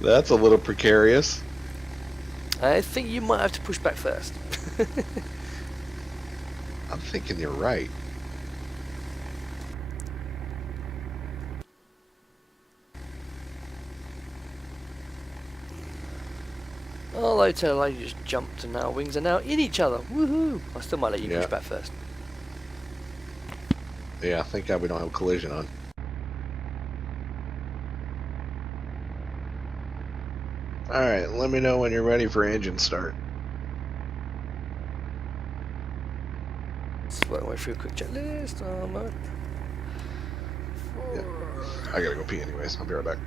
That's a little precarious. I think you might have to push back first. I'm thinking you're right. Although tell you just jumped and now wings are now in each other. Woohoo! I still might let you push back first. Yeah, thank God we don't have a collision on. Alright, let me know when you're ready for engine start. Let's work my way through a quick checklist. Yeah. I gotta go pee anyways. I'll be right back.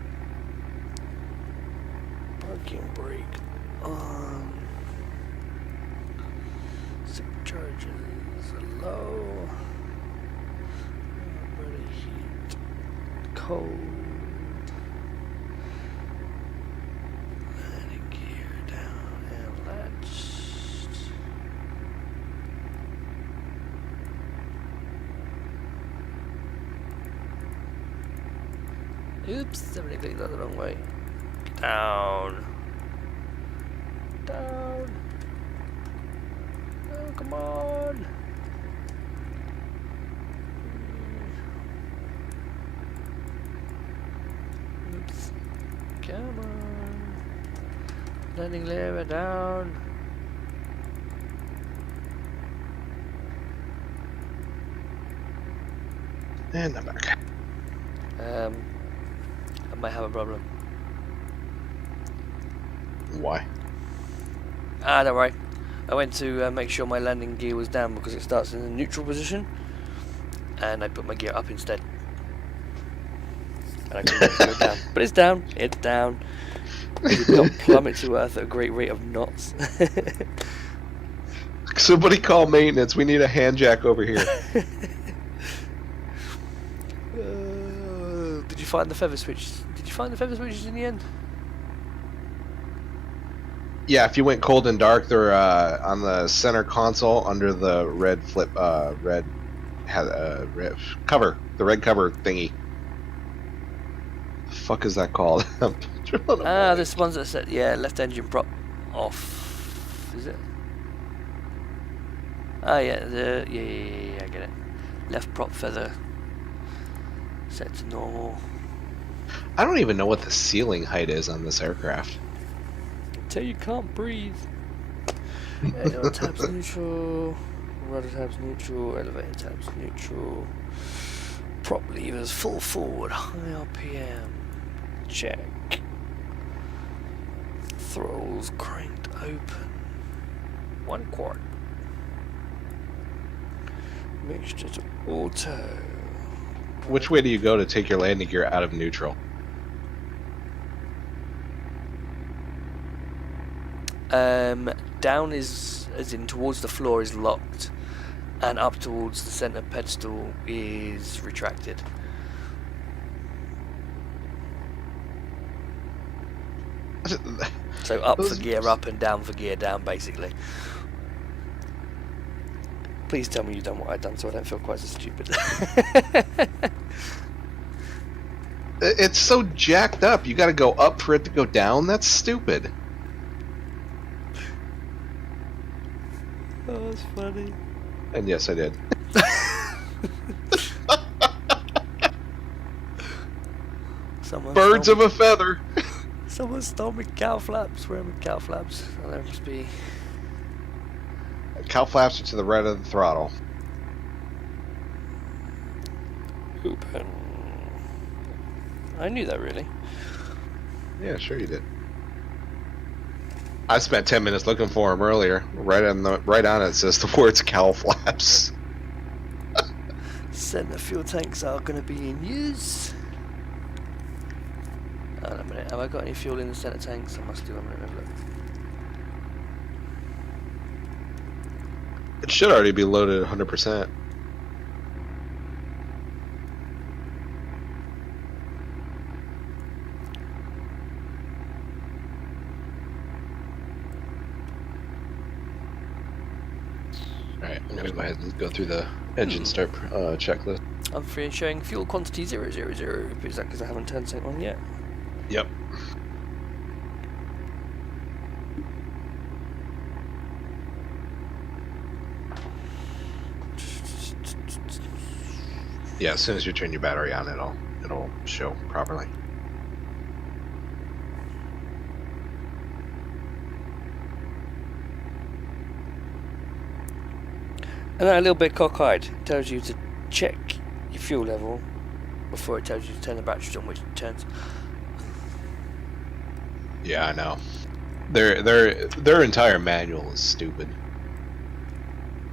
Parking brake on. Superchargers low. Ready heat. Cold. Landing gear down and latched. Oops, somebody clicked that the wrong way. Down. Down. Oh, come on. Oops. Come on. Landing lever down. And I'm back. I might have a problem. Why? Don't worry. I went to make sure my landing gear was down because it starts in the neutral position, and I put my gear up instead. And I couldn't get it down. But it's down. It's down. It did not plummet to earth at a great rate of knots. Somebody call maintenance. We need a hand jack over here. Did you find the feather switch? Did you find the feather switches in the end? Yeah, if you went cold and dark, they're on the center console under the red flip, red cover, the red cover thingy. The fuck is that called? This one's that said, yeah, left engine prop off. Is it? Ah, yeah, yeah, I get it. Left prop feather set to normal. I don't even know what the ceiling height is on this aircraft. Until you can't breathe. Air tabs neutral, rudder tabs neutral, elevator tabs neutral. Prop levers full forward, high RPM. Check. Throttles cranked open. 1 quart. Mixture to auto. Which way do you go to take your landing gear out of neutral? Down is, as in towards the floor, is locked, and up towards the center pedestal is retracted. So up for gear up and down for gear down, basically. Please tell me you've done what I've done so I don't feel quite so stupid. It's so jacked up. You gotta go up for it to go down? That's stupid. Oh, that's funny. And yes, I did. Birds of a feather. Someone stole me cow flaps. Where are my cow flaps? Oh, there must be. Cow flaps are to the right of the throttle. Open. I knew that, really. Yeah, sure you did. I spent 10 minutes looking for them earlier. Right on it says the words cow flaps. Center fuel tanks are going to be in use. Hold on a minute. Have I got any fuel in the center tanks? I must do. I'm going to have a look. It should already be loaded at 100%. Alright, I'm going to go ahead and go through the engine start checklist. I'm free and showing fuel quantity 000. Is that because I haven't turned something on yet? Yep. Yeah, as soon as you turn your battery on, it'll show properly. And that a little bit cockeyed tells you to check your fuel level before it tells you to turn the batteries on, which it turns. Yeah, I know. Their entire manual is stupid.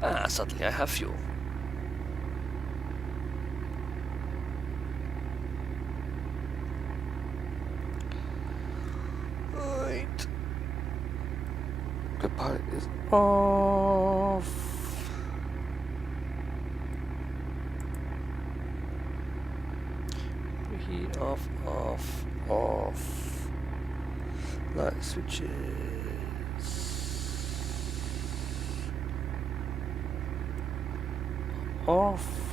Ah, suddenly I have fuel. Right. The pilot is off. Heat off, off, off. Light switches. Off.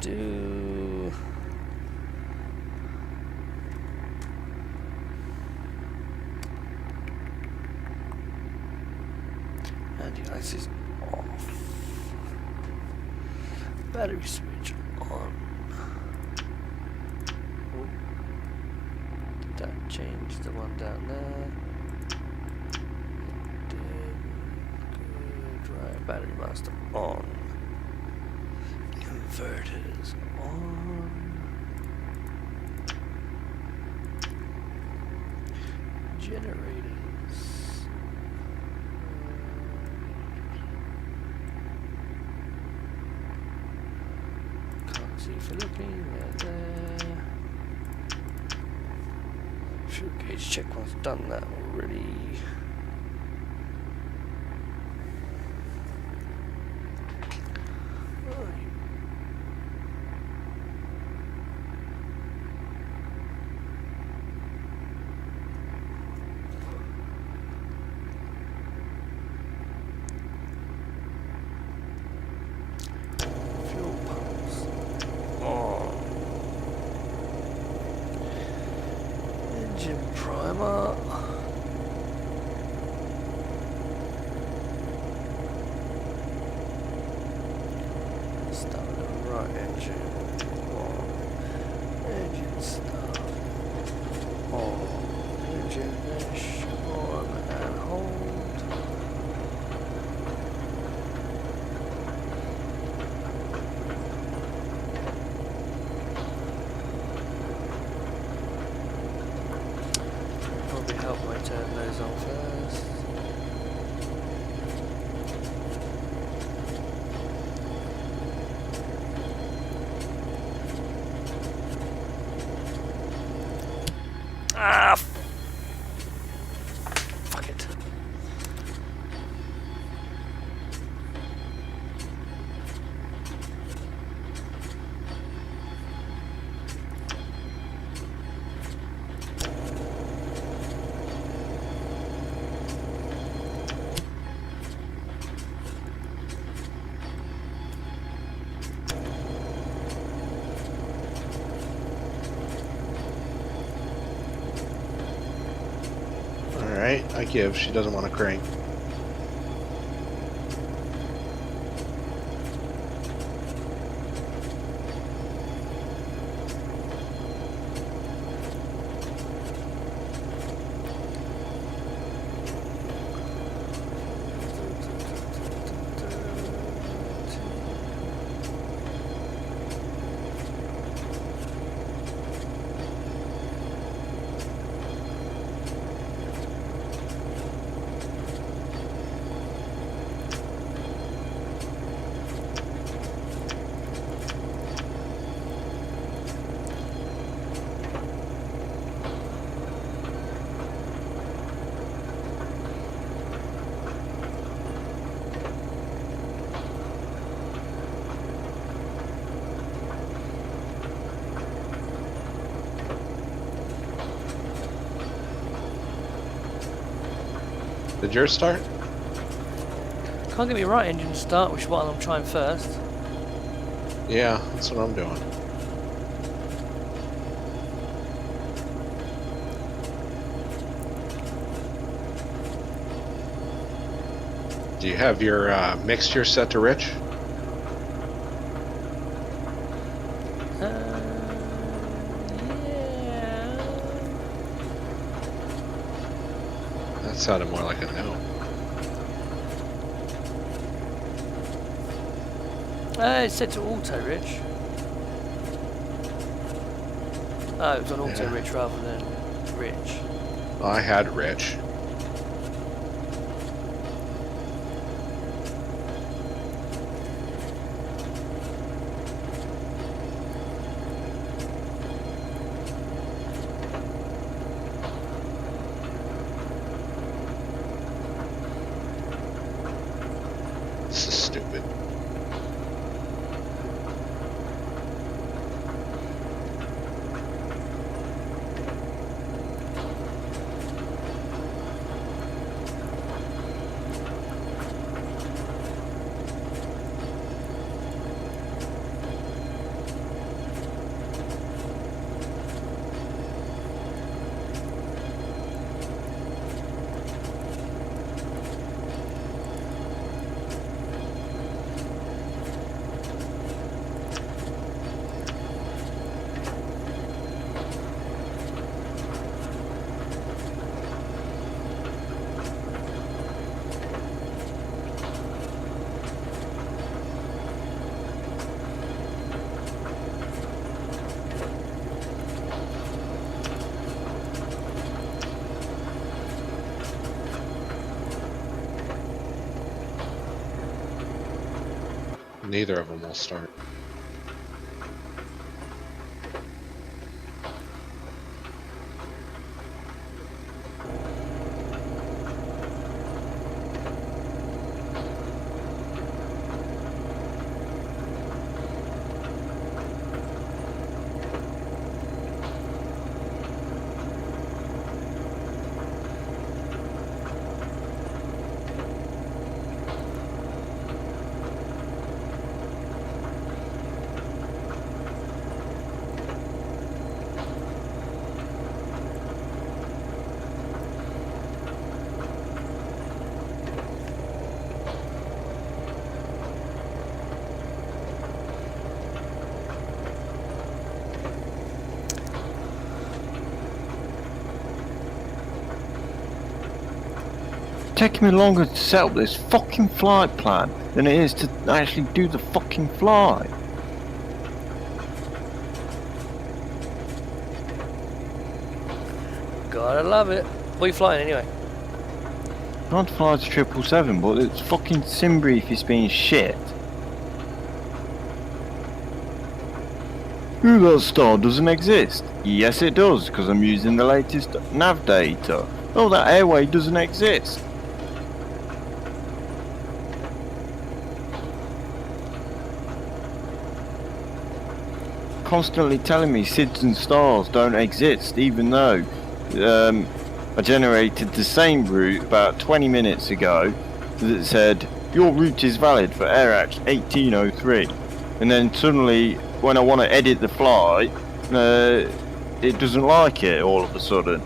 Do. And the ice is off. Battery switch on. Ooh. Did that change the one down there? It did. Good. Right, battery master on. Inverters on. Generators. Can't see Philippine, they're there. Fuel gauge check one's done that already. Fuel pumps on. Engine primer. Start with the right engine on. Engine start on. Engine mesh on and hold. Probably help me turn those on first. Ah, fuck it. Alright, I give. She doesn't want to crank. Did yours start? Can't get me right engine start, which is what I'm trying first. Yeah, that's what I'm doing. Do you have your mixture set to rich? Yeah. That sounded more like a no. It's set to auto, Rich. Oh, it was on auto, Yeah. Rich, rather than Rich. I had rich. This is stupid. Neither of them will start. Taking me longer to set up this fucking flight plan than it is to actually do the fucking flight. Gotta love it. What are you flying anyway? I want to fly to 777, but it's fucking SimBrief is being shit. Ooh, that star doesn't exist. Yes it does, because I'm using the latest nav data. Oh, that airway doesn't exist. Constantly telling me SIDS and stars don't exist, even though I generated the same route about 20 minutes ago that said your route is valid for AirAx 1803, and then suddenly when I want to edit the flight, it doesn't like it all of a sudden.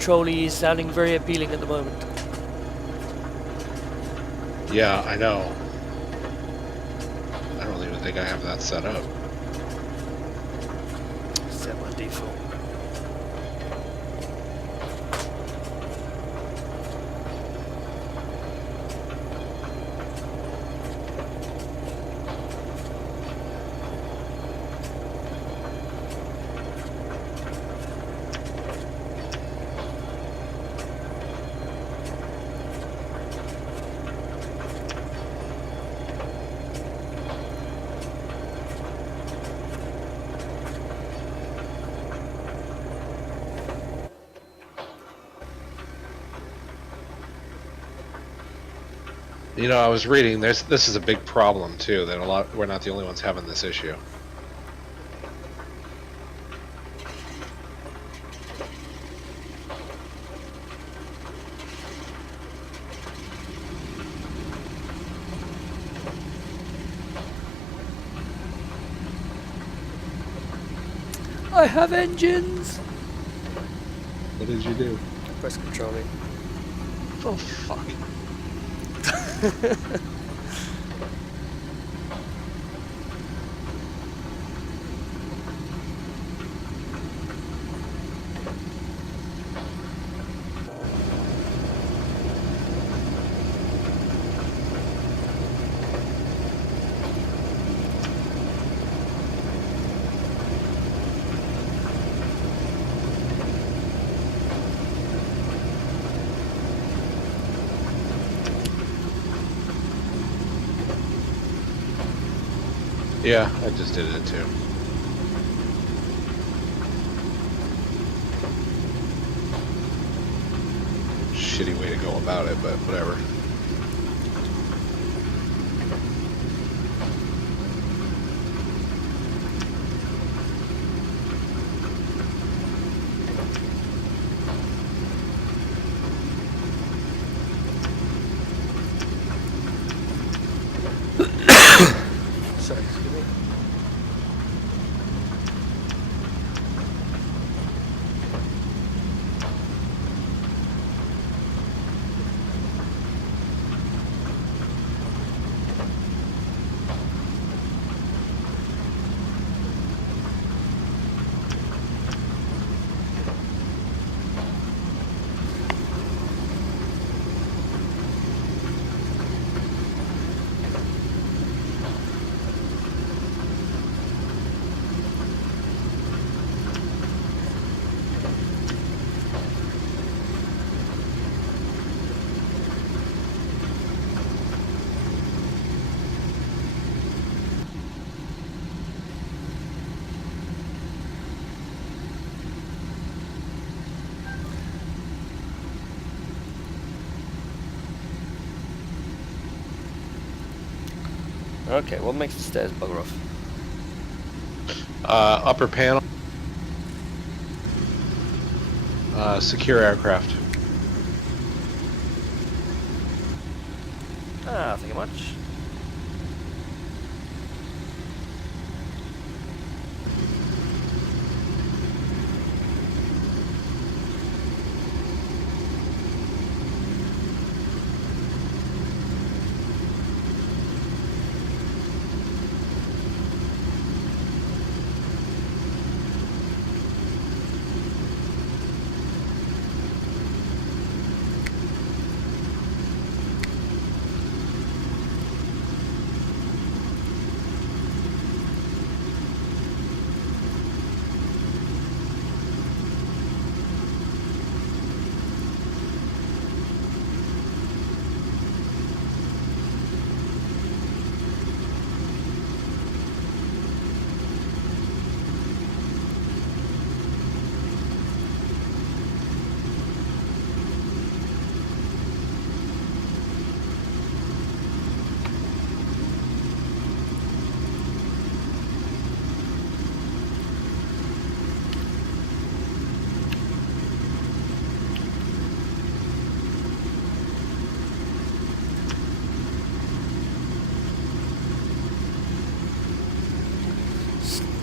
controlly is sounding very appealing at the moment. Yeah, I know. I don't even think I have that set up. Set my default. You know, I was reading. This is a big problem too. That we're not the only ones having this issue. I have engines! What did you do? Press controlling. Oh fuck! Yeah, I just did it too. Shitty way to go about it, but whatever. Sorry, excuse me. Okay, what makes the stairs bugger off? Upper panel. Secure aircraft. Ah, thank you much.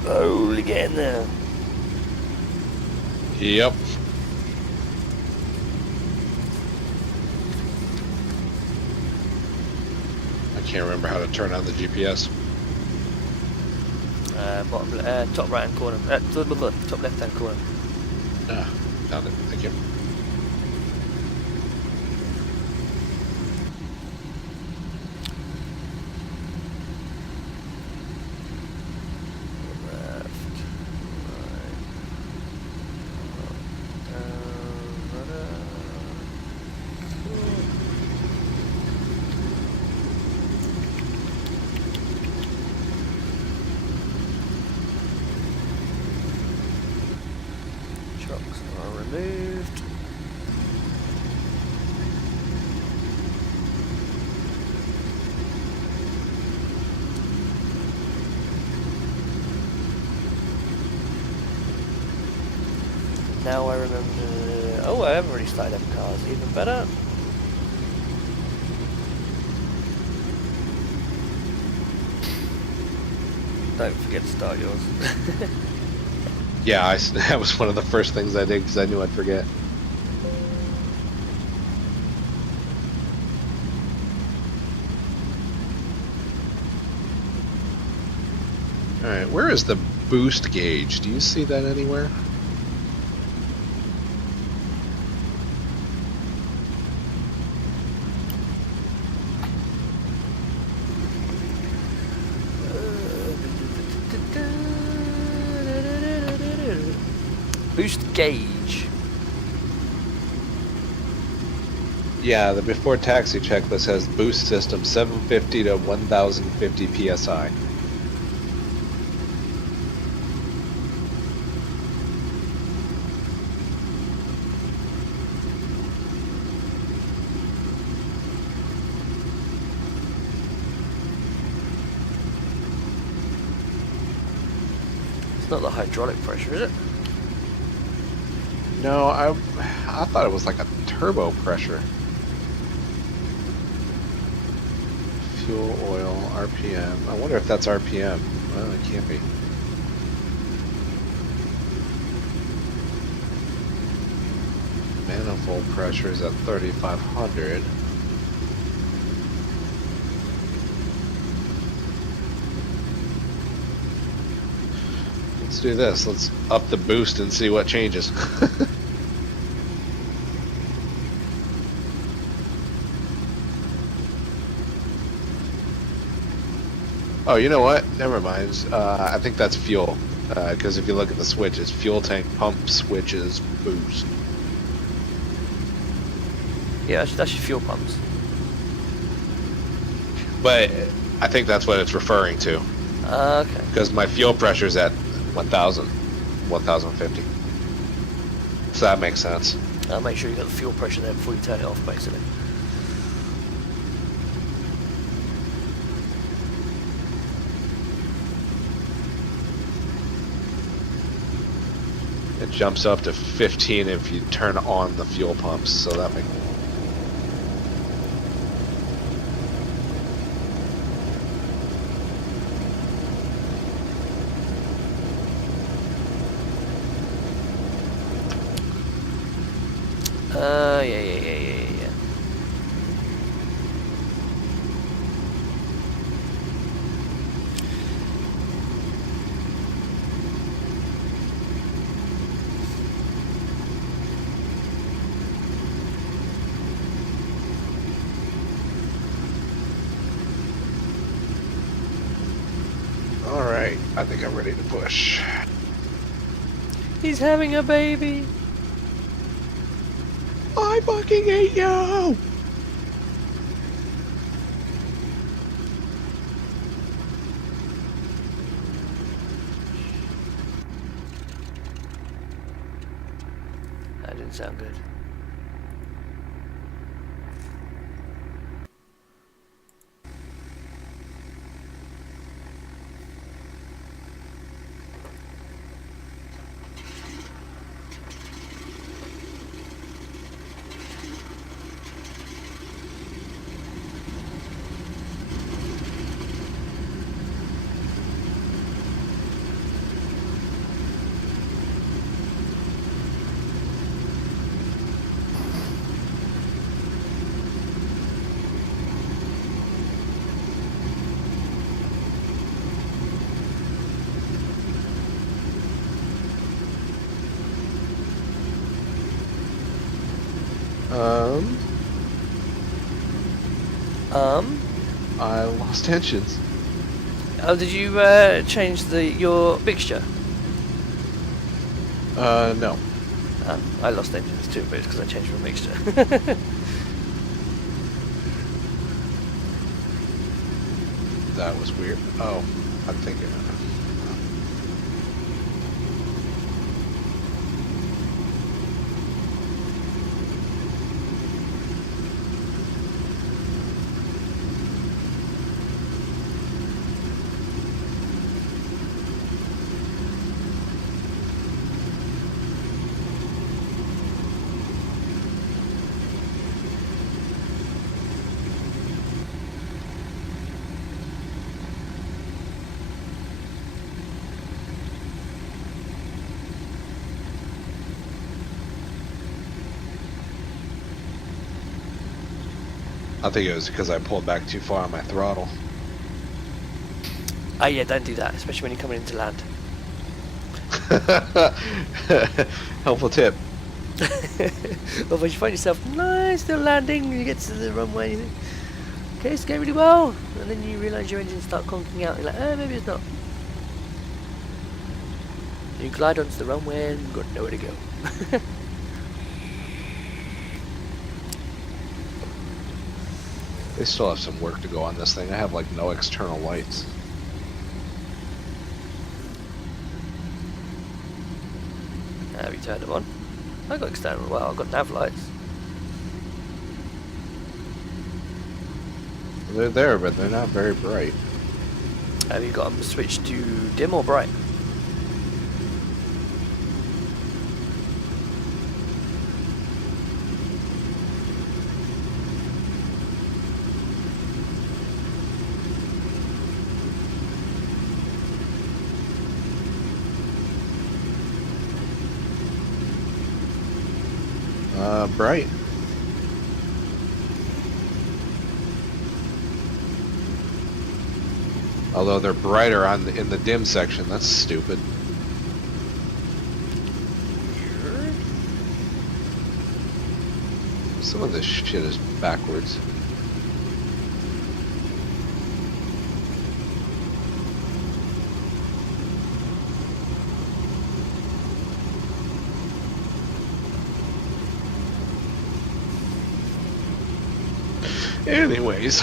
Slowly getting there. Yep. I can't remember how to turn on the GPS. Top right hand corner. Top left hand corner. Ah, found it. Thank you. Left, right, down, rudder. Shocks are removed. Now I remember. Oh, I haven't really started having cars. Even better. Don't forget to start yours. Yeah, that was one of the first things I did because I knew I'd forget. Alright, where is the boost gauge? Do you see that anywhere? Boost gauge. Yeah, the before taxi checklist has boost system 750 to 1050 psi. It's not the hydraulic pressure, is it? No, I thought it was like a turbo pressure. Fuel, oil, RPM. I wonder if that's RPM. Well, it can't be. Manifold pressure is at 3,500. Let's do this. Let's up the boost and see what changes. Oh, you know what? Never mind. I think that's fuel. Because if you look at the switches, fuel tank, pump, switches, boost. Yeah, that's your fuel pumps. But I think that's what it's referring to. Okay. Because my fuel pressure's at 1,000, 1,050. So that makes sense. I'll make sure you got the fuel pressure there before you turn it off, basically. It jumps up to 15 if you turn on the fuel pumps, so that makes. Yeah. Alright, I think I'm ready to push. He's having a baby. I fucking hate you! That didn't sound good. I lost engines. Oh, did you change your mixture? No. I lost engines too, but it's because I changed my mixture. That was weird. Oh, I'm thinking. I think it was because I pulled back too far on my throttle. Oh yeah, don't do that, especially when you're coming into land. Helpful tip. Otherwise you find yourself still landing, you get to the runway, you think, okay, it's going really well, and then you realise your engines start conking out, you're like, maybe it's not. You glide onto the runway and you've got nowhere to go. They still have some work to go on this thing. I have like no external lights. Have you turned them on? I got external, well, I've got nav lights. They're there, but they're not very bright. Have you got them switched to dim or bright? Bright. Although they're brighter in the dim section. That's stupid. Some of this shit is backwards. Anyways.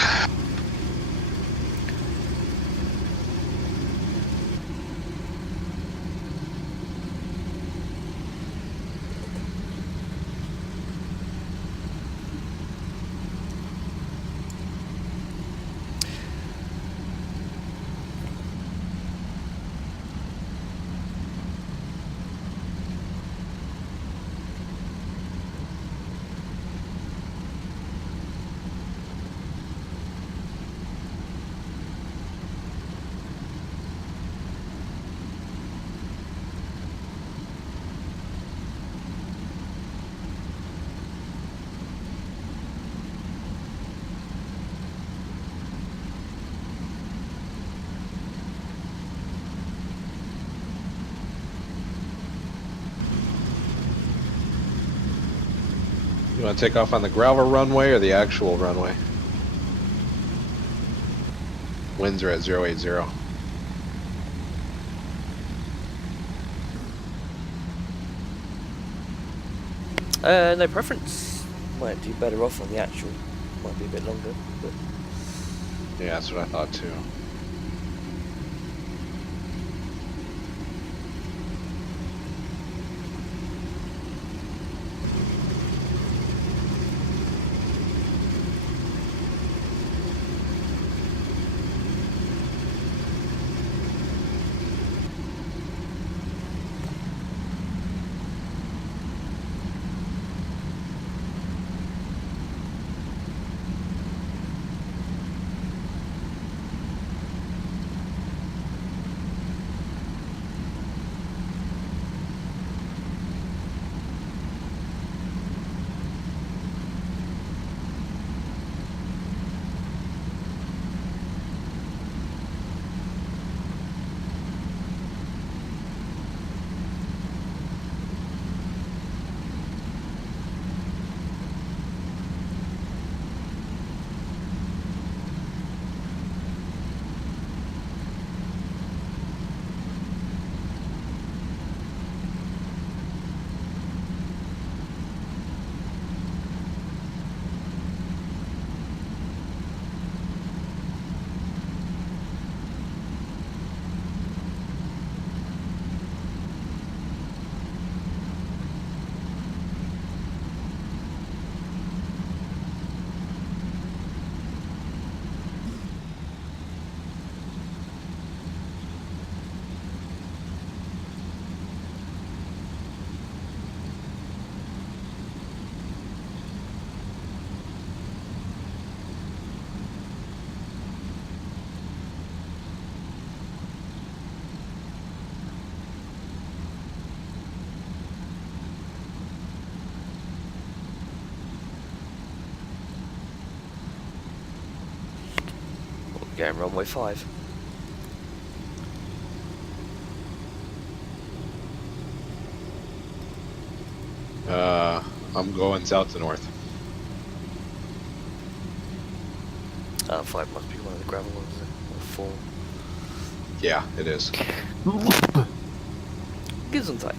You want to take off on the gravel runway or the actual runway? Winds are at 080. No preference. Might do better off on the actual. Might be a bit longer, but Yeah, that's what I thought too. Getting runway 5. I'm going south to north. 5 must be one of the gravel ones, isn't it? Or 4. Yeah, it is. Gesundheit.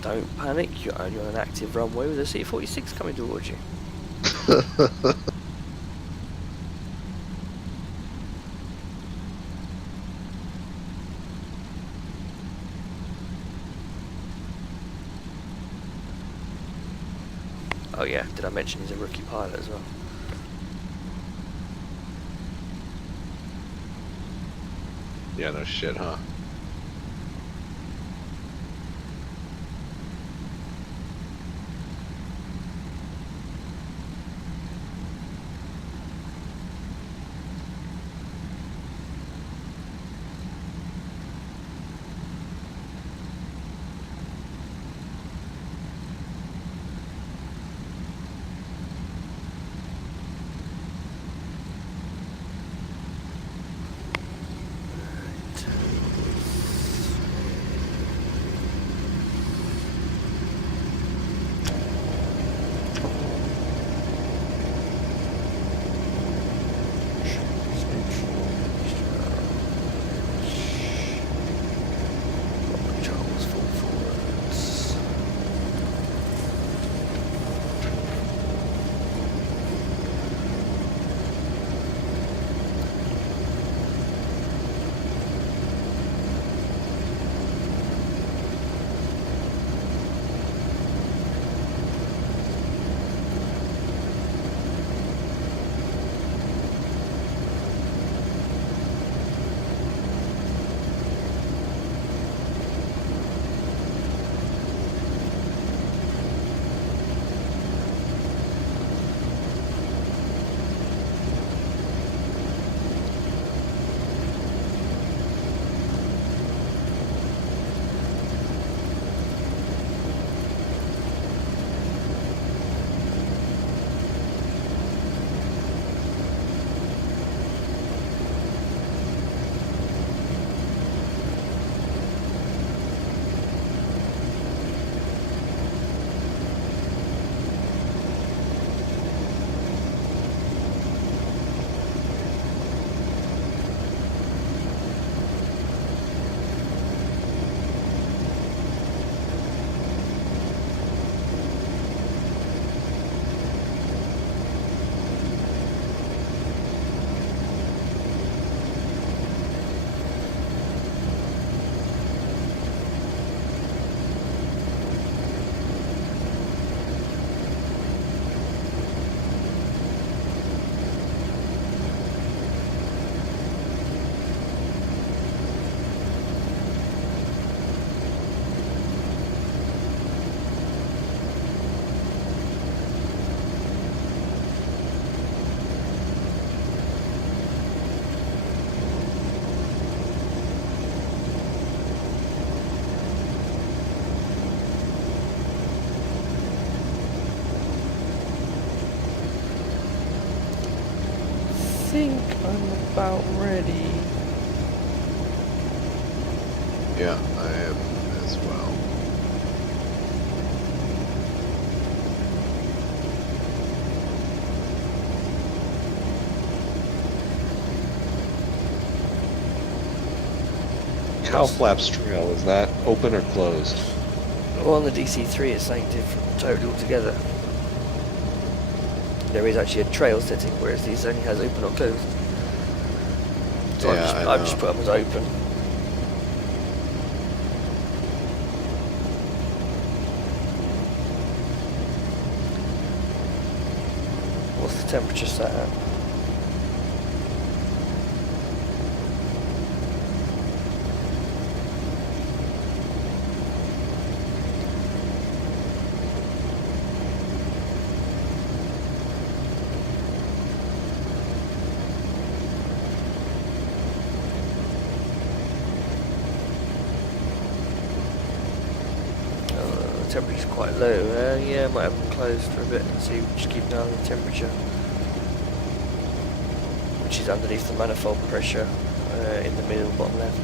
Don't panic, you're only on an active runway with a C-46 coming towards you. Oh yeah, did I mention he's a rookie pilot as well? Yeah, no shit, huh? think I'm about ready. Yeah, I am cow flaps trail, is that open or closed? Well, on the DC3 it's something different, totally altogether. There is actually a trail setting, whereas this only has open or closed. So Yeah, I've just put them as open. What's the temperature set at? Temperature's quite low. Yeah, I might have them closed for a bit and see. Just keep an eye on the temperature, which is underneath the manifold pressure in the middle bottom left.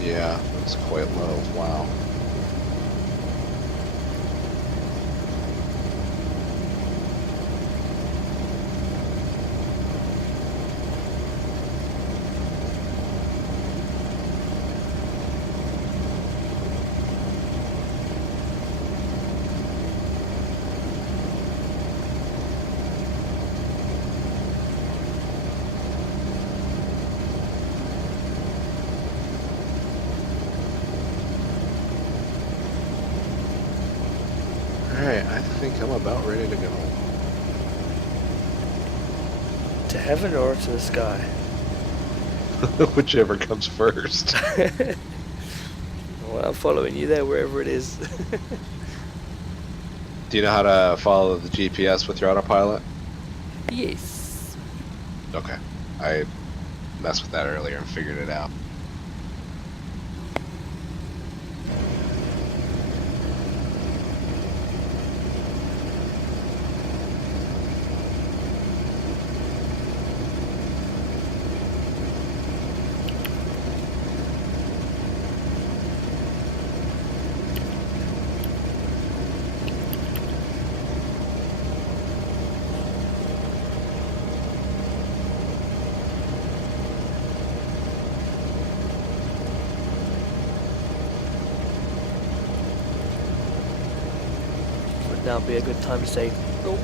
Yeah, it's quite low. Wow. Alright, I think I'm about ready to go. To heaven or to the sky? Whichever comes first. Well, I'm following you there, wherever it is. Do you know how to follow the GPS with your autopilot? Yes. Okay. I messed with that earlier and figured it out. Would now be a good time to say, oh.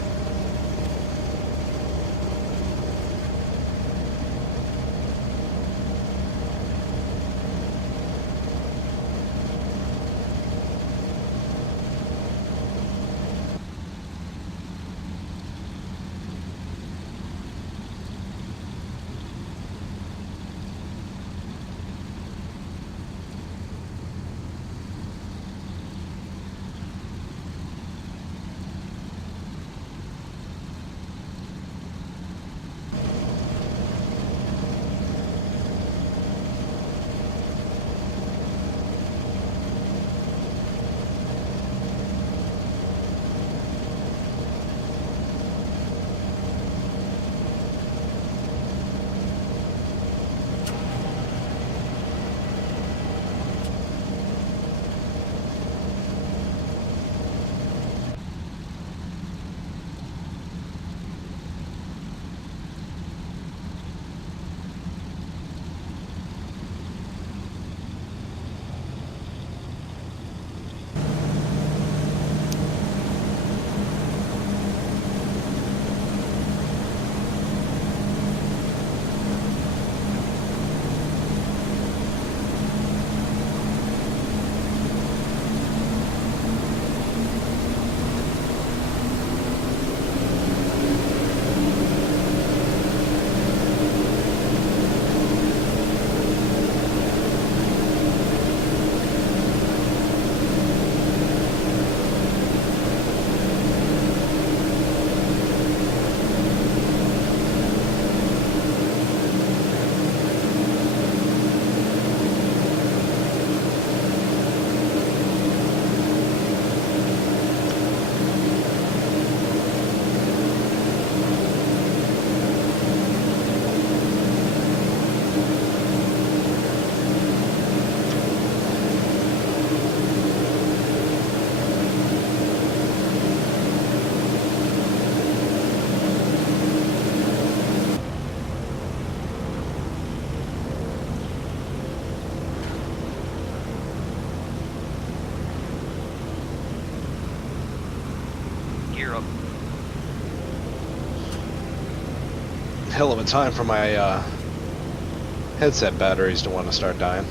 pressure up. Hell of a time for my headset batteries to want to start dying.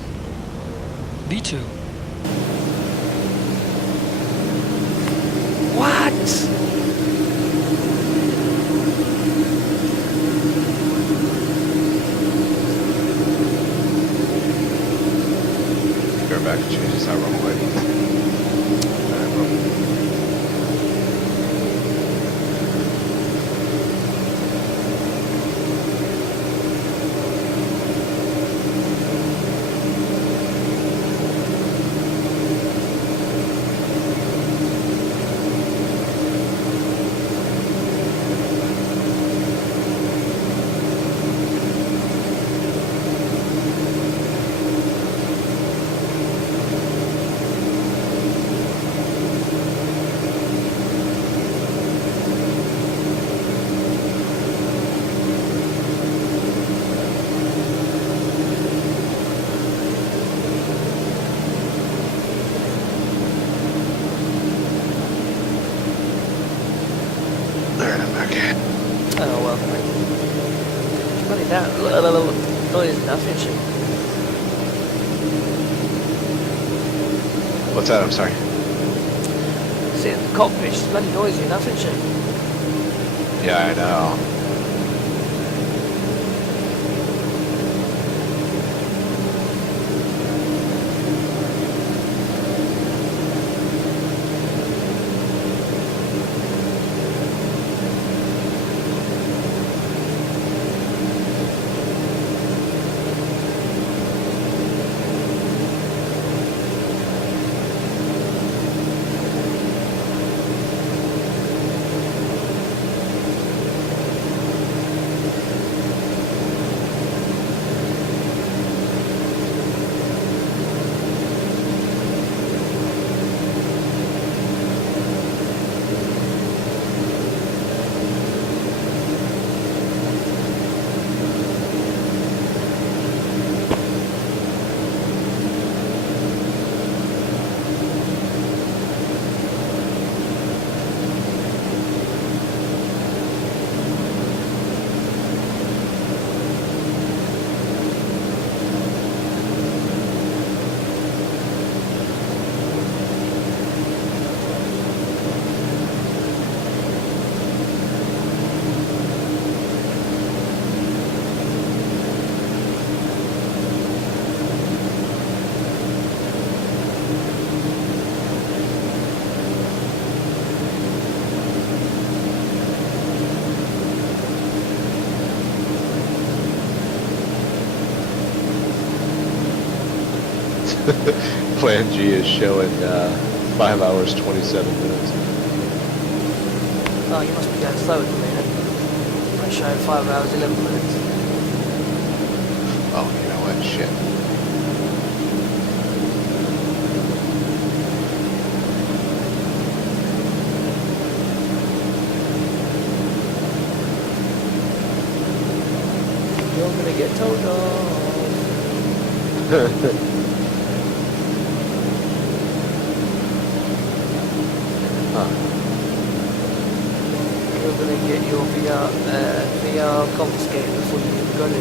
Me too. What? Go back and change this out real quick. Alright, bro. Oh well, bloody that noise, nothing shit. What's that? I'm sorry. See, the cockpit's bloody noisy, nothing shit. Yeah, I know. Plan G is showing 5 hours 27 minutes. Oh, you must be going slower than me then. I'm showing 5 hours 11 minutes. Oh, you know what? Shit. You're gonna get told off. You're gonna get your VR confiscated before you even got it.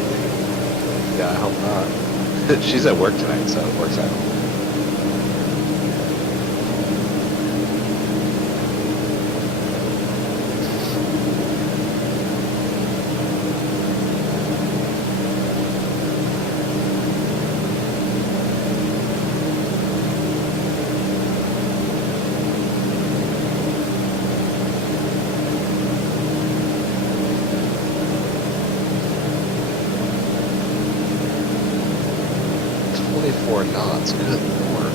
Yeah, I hope not. She's at work tonight, so it works out. Four knots, good lord.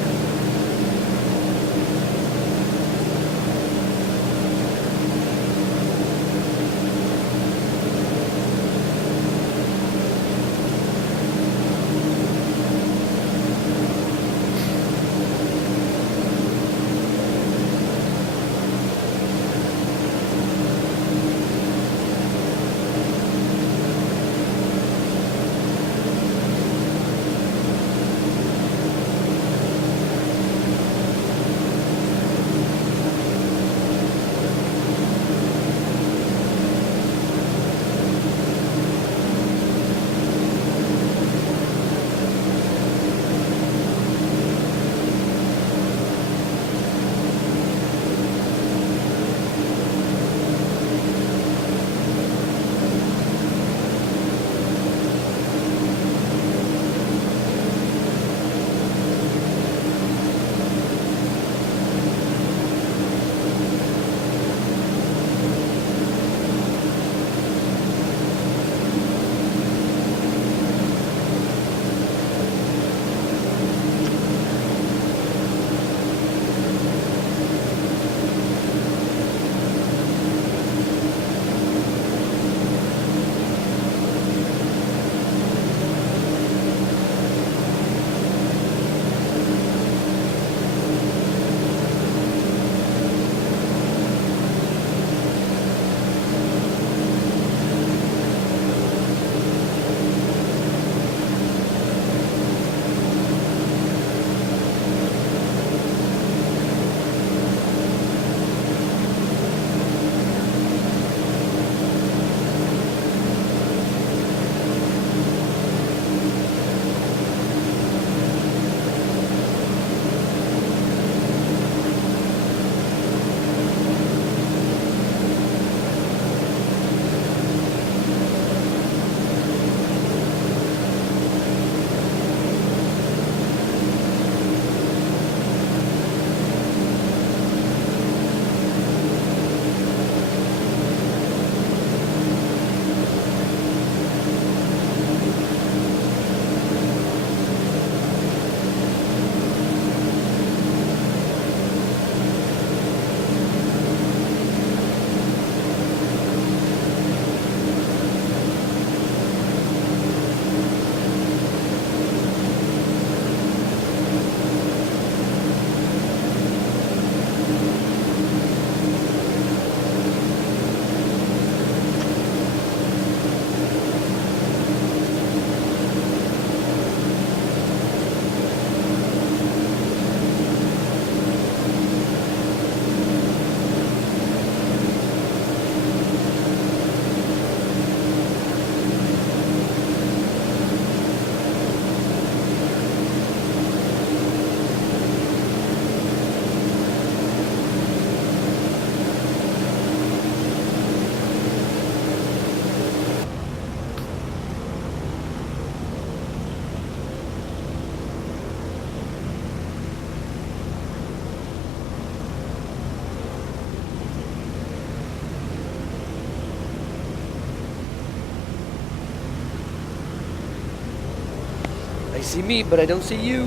see me, but I don't see you.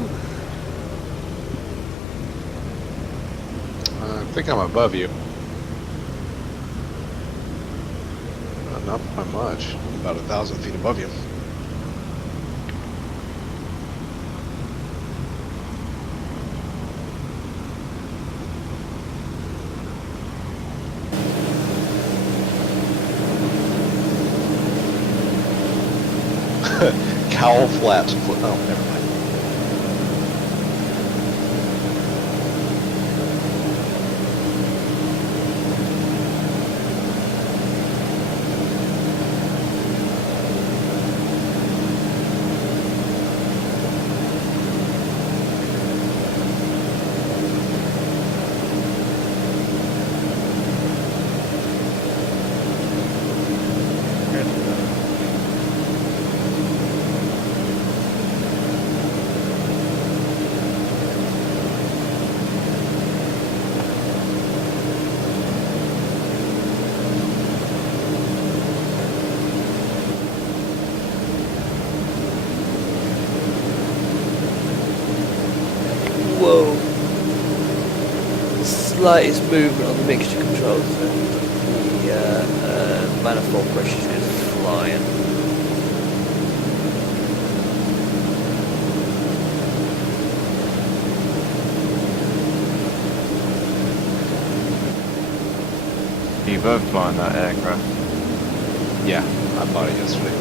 I think I'm above you. Not by much. About 1,000 feet above you. Cowl flaps. Oh, never mind. Whoa. Slightest movement on the mixture controls and the manifold pressure is flying. You both flying that aircraft. Yeah, I bought it yesterday.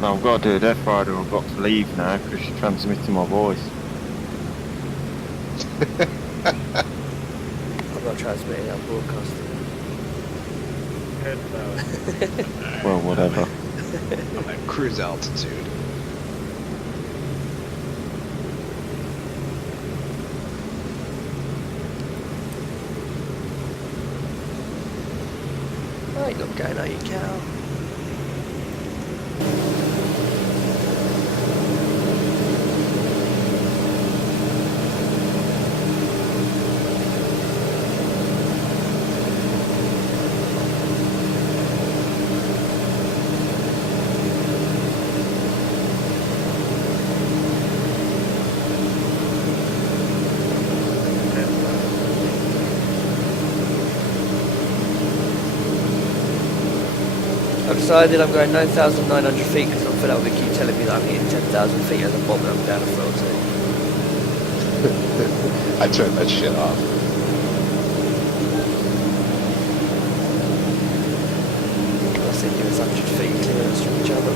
No, I've got to do a Death Rider. I've got to leave now because she's transmitting my voice. I'm not transmitting, I'm broadcasting. Well, whatever. I'm at cruise altitude. Right, look, going out, you cow. I've decided I'm going 9,900 feet because I'm fed up with keep telling me that I'm hitting 10,000 feet as I'm bobbing up and down a throttle. I turned that shit off. I think it was 100 feet clearance from each other.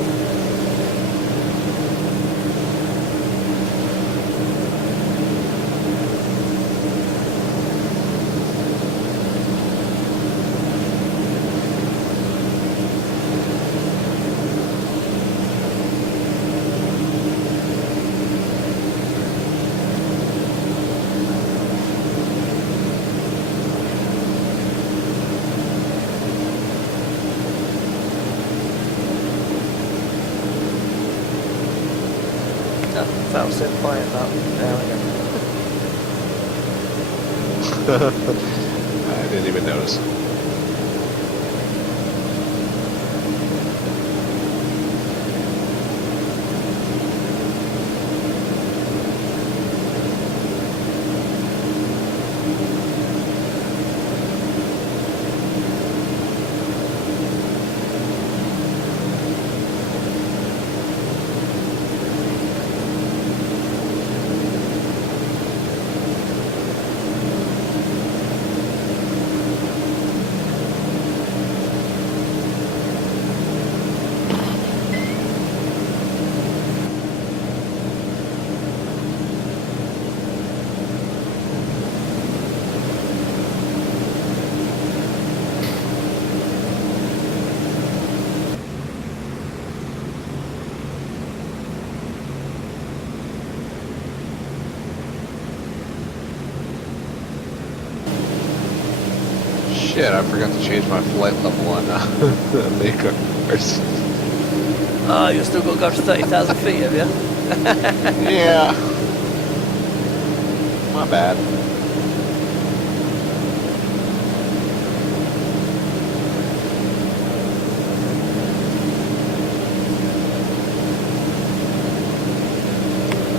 That was it by about an hour ago. I didn't even notice. Shit, I forgot to change my flight level on Mako. Ah, you've still got to go up to 30,000 feet, have you? Yeah. My bad.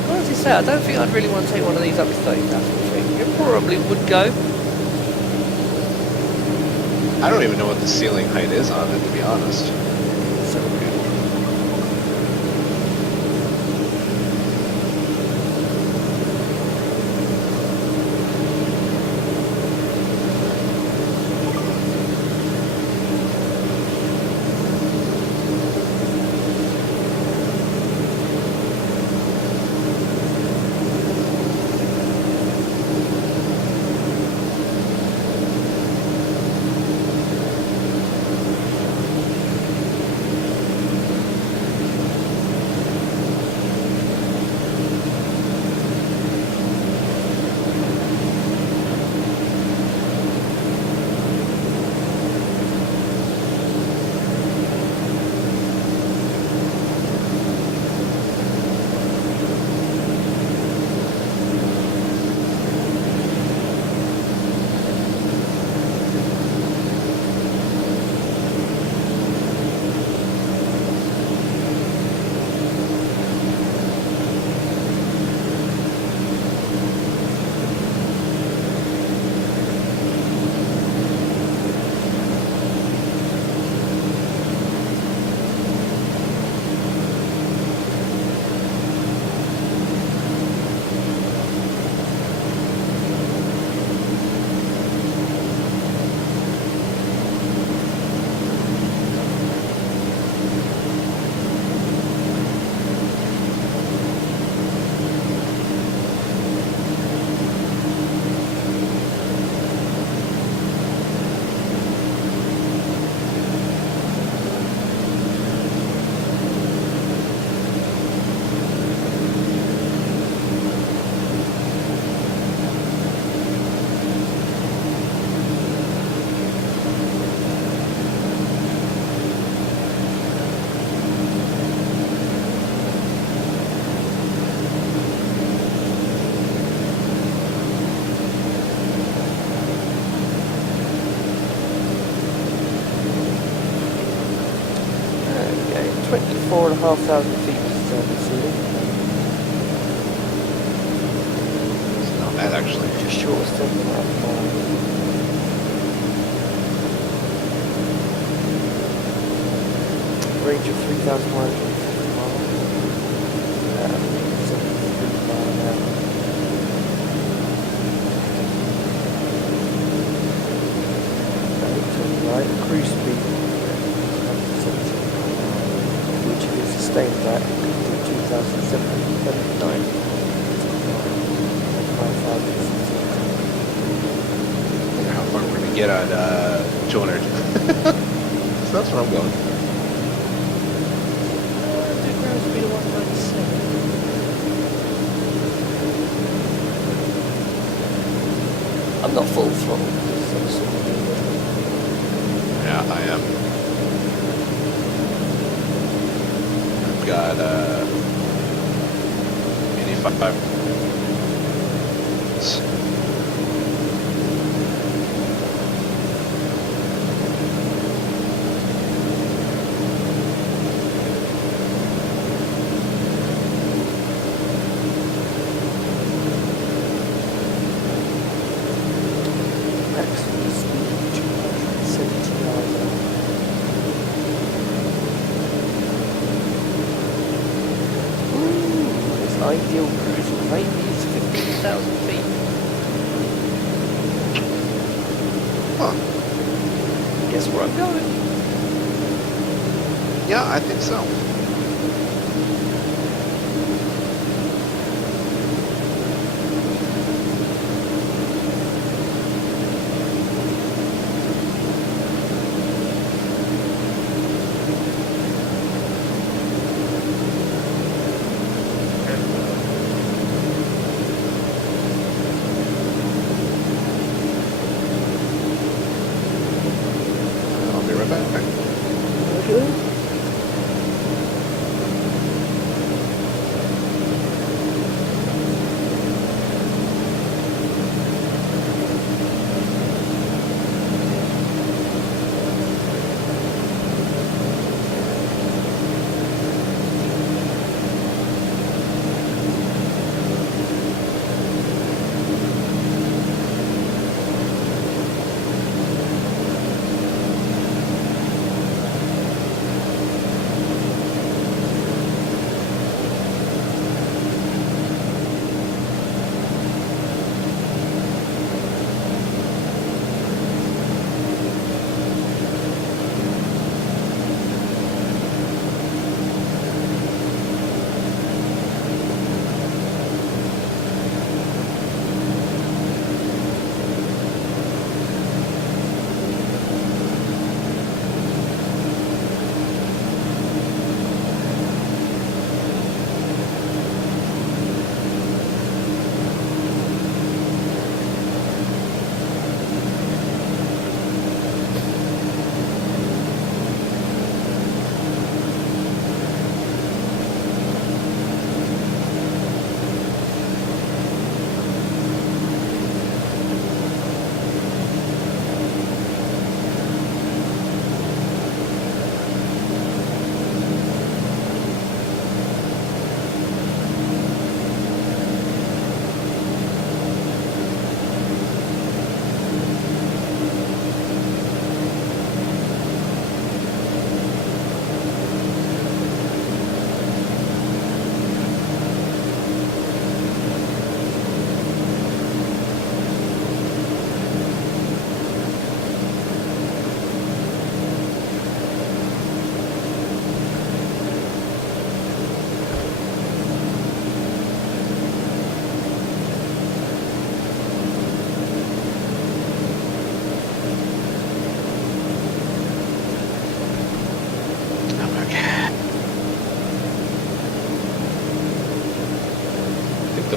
Honestly say, I don't think I'd really want to take one of these up to 30,000 feet. It probably would go. I don't even know what the ceiling height is on it, to be honest. So good. Okay, 24,500 feet is the ceiling. It's not bad, actually. Just short of 7.5 miles. Range of 3,150 miles. 73 mile an hour. Right, cruise speed 170, which if it sustains that, it could do 2,779. 5,000. I wonder how far we're gonna get on 200. So that's where I'm going. The ground speed of 197. I'm not full throttle. Yeah, I am. I've got 85. Maximum speed 270 miles an hour. Ooh, its ideal cruise range is 15,000 feet. Huh. Guess where I'm going? Yeah, I think so. I'll be right back. Okay.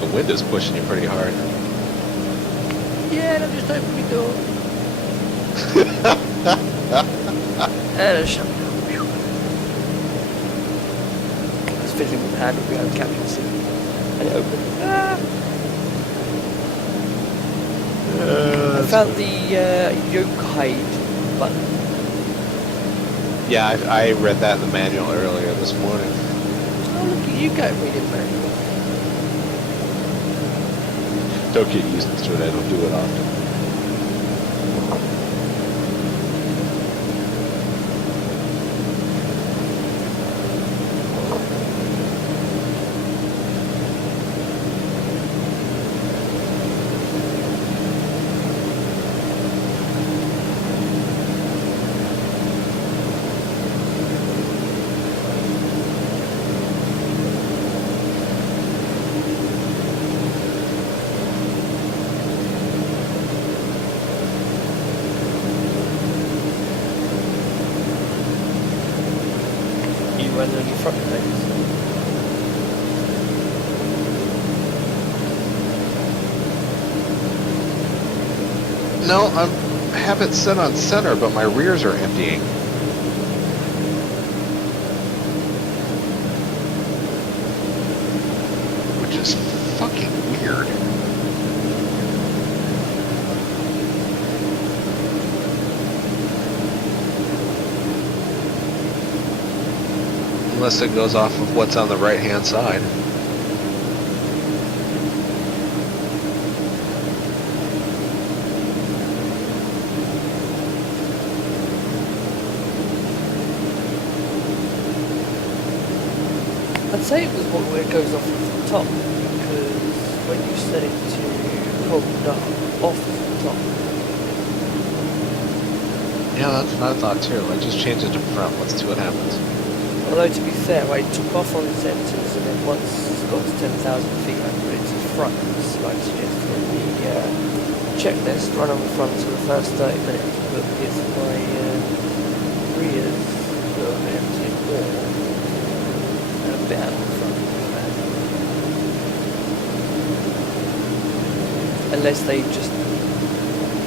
the wind is pushing you pretty hard. Yeah, and I'm just opening the door. And I shut it down. I was fiddling with the handle behind the captain seat. And it opened. Ah! I found the yoke hide button. Yeah, I read that in the manual earlier this morning. Oh, look at you go reading manual. Don't get used to it, I don't do it often. Running on your front legs. No, I have it set on center, but my rears are emptying. Which is fucking weird. Unless it goes off of what's on the right-hand side. I'd say it was where it goes off of the top, because when you set it to cold dark, off of the top. Yeah, that's what I thought too. I just changed it to front. Let's see what happens. Although to be fair, I took off on the sensors and then once it got to 10,000 feet I put it to front, like suggested in the checklist, run on the front for the first 30 minutes, but if my rears were empty more, and a bit out of the front, unless they just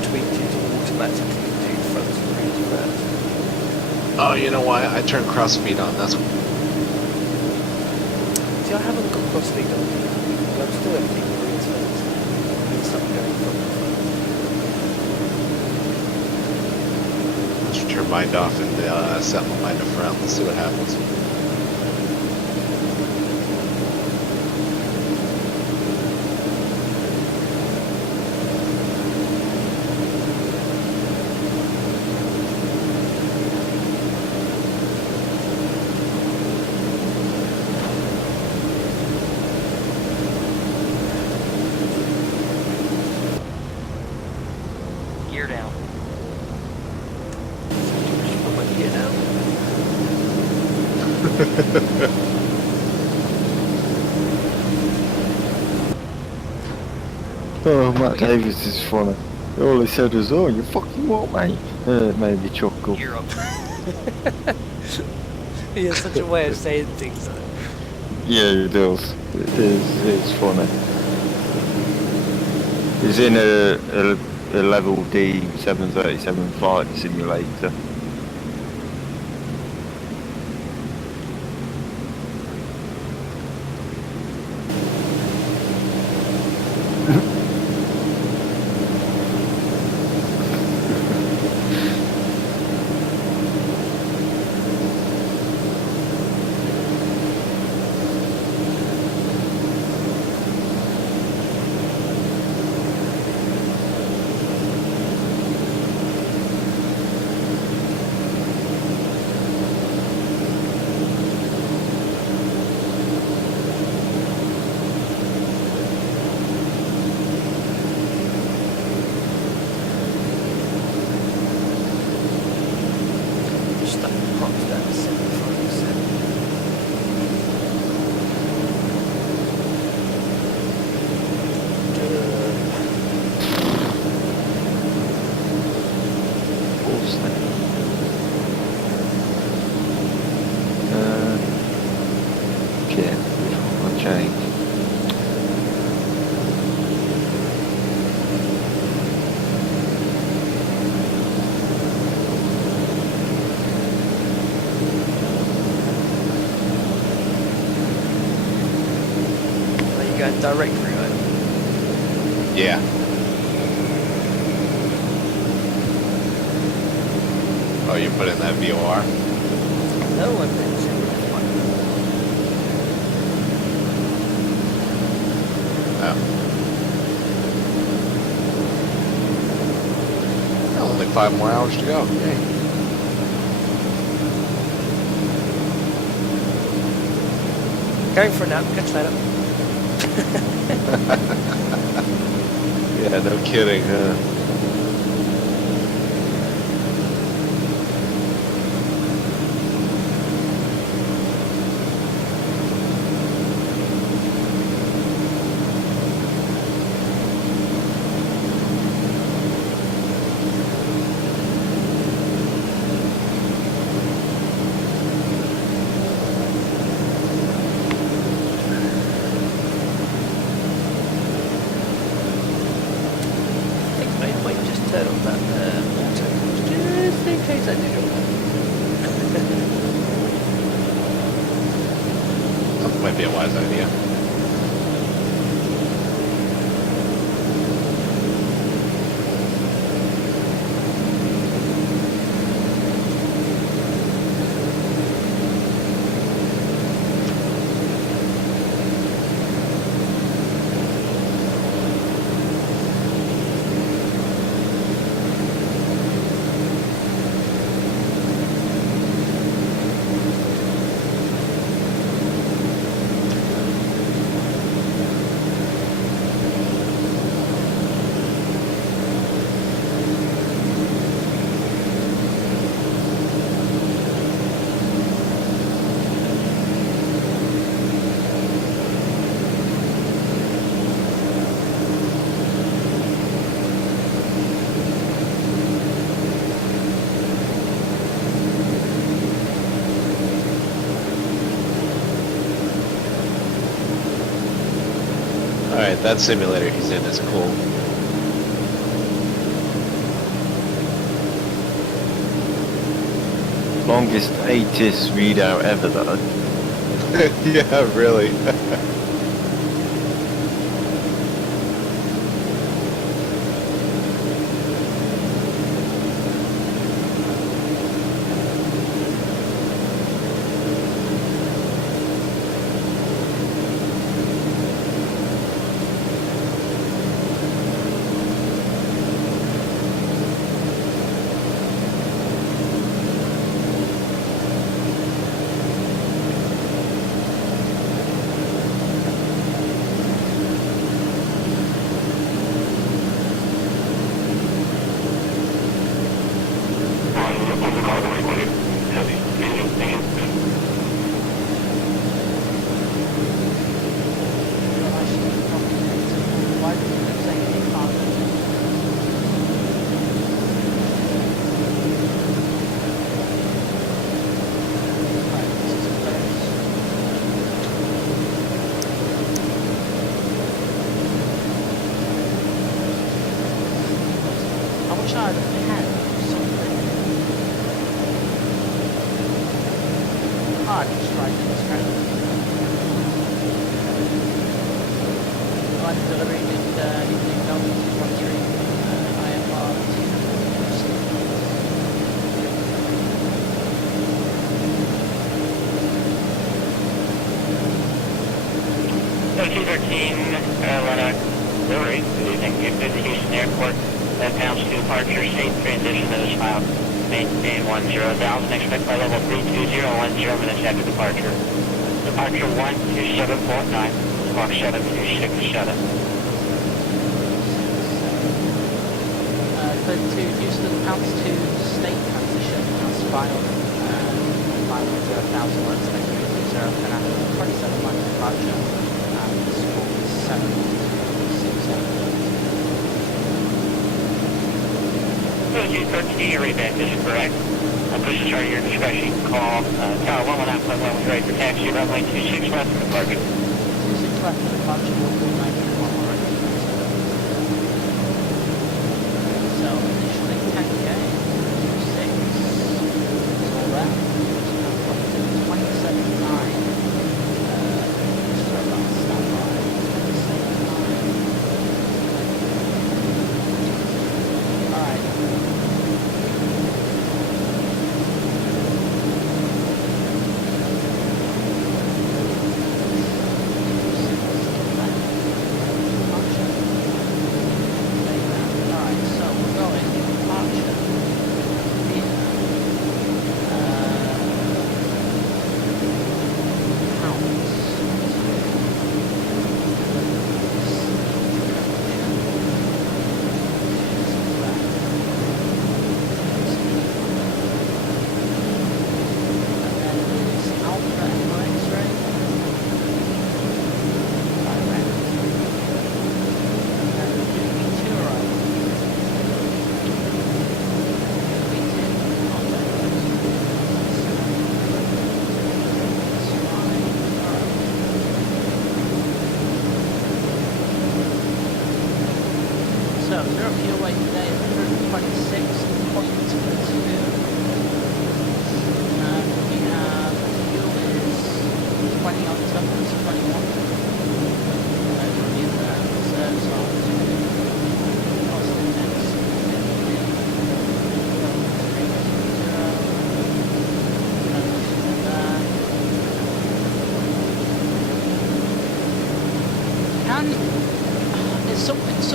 tweaked it to automatically do front and rears first. Oh, you know why? I turned cross speed on. That's See, I haven't got cross speed on. I'm still emptying the rears first. It's not going from the front. Let's turn mind off and set my mind to front. Let's see what happens. Gear down. Put my gear down. Oh, Matt Davis is funny. All he said was, "Oh, you fucking what, mate?" Made me chuckle. Gear up. He has such a way of saying things. Yeah, he does. It's funny. He's in a level D 737 flight simulator. direct route over? Yeah. Oh, you put in that VOR? No, I think so. Oh. Only 5 more hours to go. Yay. Going for a nap, catch you later. Yeah, no kidding, huh? Turn on that auto, just in case I do. That might be a wise idea. Alright, that simulator he's in is cool. Longest ATIS readout ever though. Yeah, really. Departure, state transition that is filed. Maintain 10,000, expect by level 320, 10 minutes after departure. Departure 12749, squawk 7267. Code to Houston, PANC to state transition as filed. 510,000 words, expect 320, and after 27 miles departure, and squawk 7267. 13, your readback is correct. Push to start your discretion. Call Tower 119.1 ready for taxi, runway 26 left for departure. 26 left for departure, 149.1 already. So initially 10k, 26, it's all that. 27.9. Just for about standby.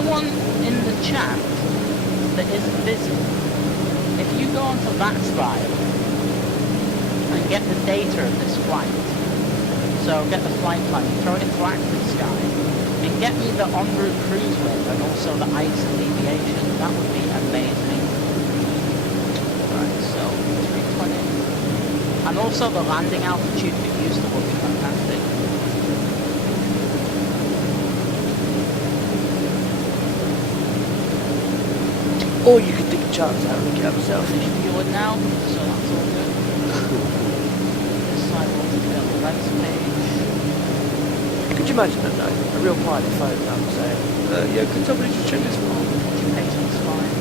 anyone in the chat that isn't busy, if you go onto VaxFile and get the data of this flight, so get the flight plan, throw it into Active Sky, and get me the en route cruise wind and also the ice and deviation, that would be amazing. Right, so 320. And also the landing altitude for Houston would be fantastic. Or you could take a chance out and look at yourself. Fuel now, so that's all good. This side wants to get the lens page. Could you imagine that though? A real pilot phones up saying, yeah, could somebody just check this one? Education's fine.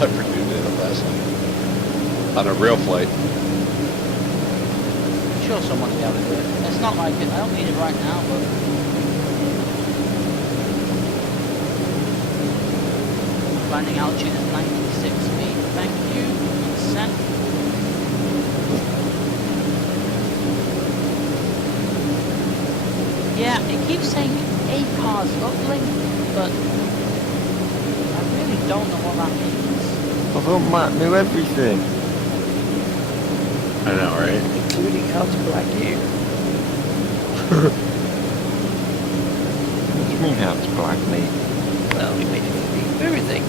Leopard dude did it last night. On a real flight. I'm sure someone will be able to do it. It's not like it, I don't need it right now, but... Landing altitude is 96 feet, thank you. Set. Yeah, it keeps saying ACARS uplink, but I really don't know what that means. I thought Matt knew everything. I know, right? Including how to black you. What do you mean how to black me? Well, we made it do everything.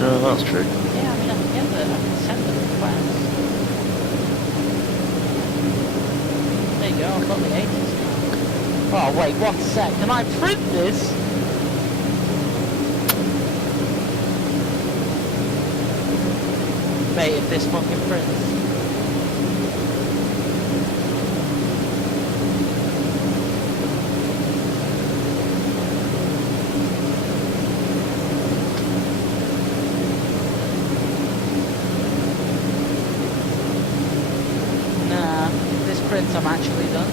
No, that's true. Yeah, I mean, I can get the, I can send the request. There you go, I've got the 80s now. Oh, wait, 1 sec, can I print this? Mate, if this fucking prints. Nah, if this prints, I'm actually done.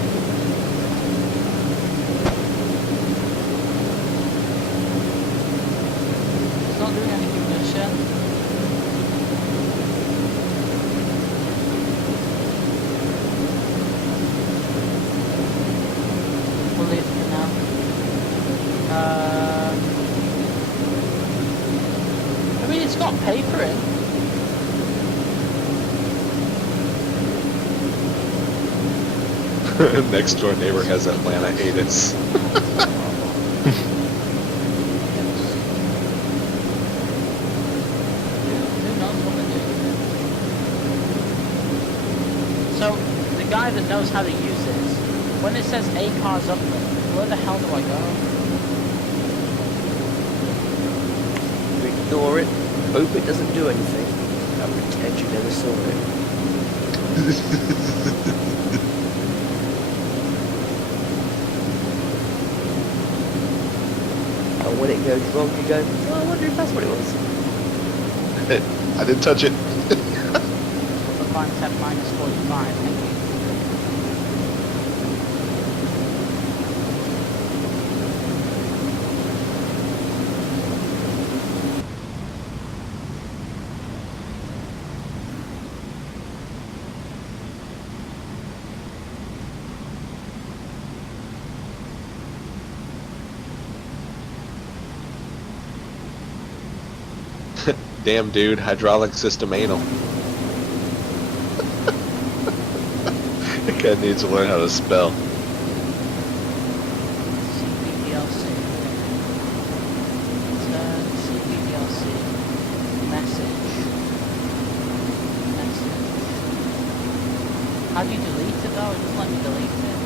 It's not doing anything just yet. We'll leave it for now. I mean, it's got paper in. Next door neighbor has Atlanta ATIS. Who knows what they're doing with it. So, the guy that knows how to use this, when it says ACARS uplink, where the hell do I go? Ignore it. Hope it doesn't do anything. And pretend you never saw it. And when it goes wrong, you go, oh, I wonder if that's what it was. I didn't touch it. The climb temp minus 45, thank you. Damn dude, hydraulic system anal. That guy needs to learn how to spell. CPDLC. Turn CPDLC. Message. Message. How do you delete it though? It doesn't let me delete it.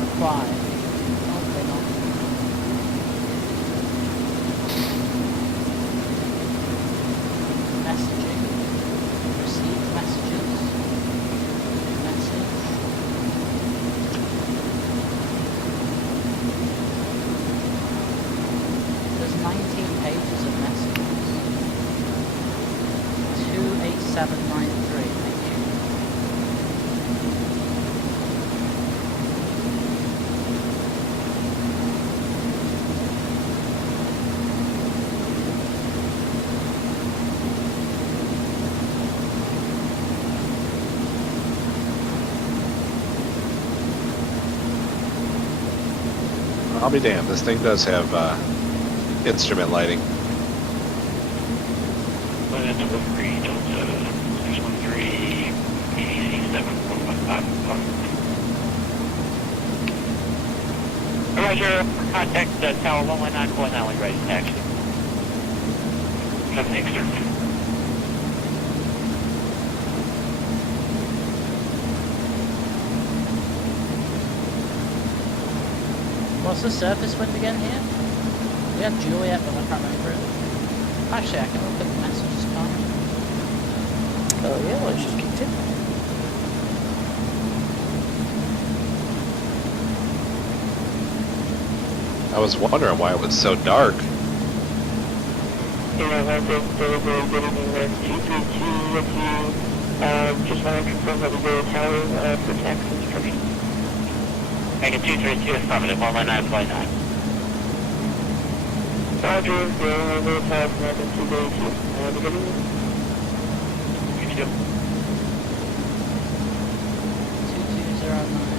Reply. Okay, no. Messaging. Receive messages. Message. There's 19 pages of messages. 28793, thank you. I'll be damned. This thing does have instrument lighting. Limit delivery, Delta 613, 7415. Roger, contact Tower 11949 when ready to taxi. 7 external. What's the surface wind again here? We have Juliet, but I can't remember it. Actually, I can look at the messages, can't I? Oh yeah, well, it's just kicked in. I was wondering why it was so dark. Just want to confirm that we go to Tower for taxi instruction. Make it 232 affirmative, 119.9. Roger, we're over the Tower for 232. Have a good evening. You too. 2209.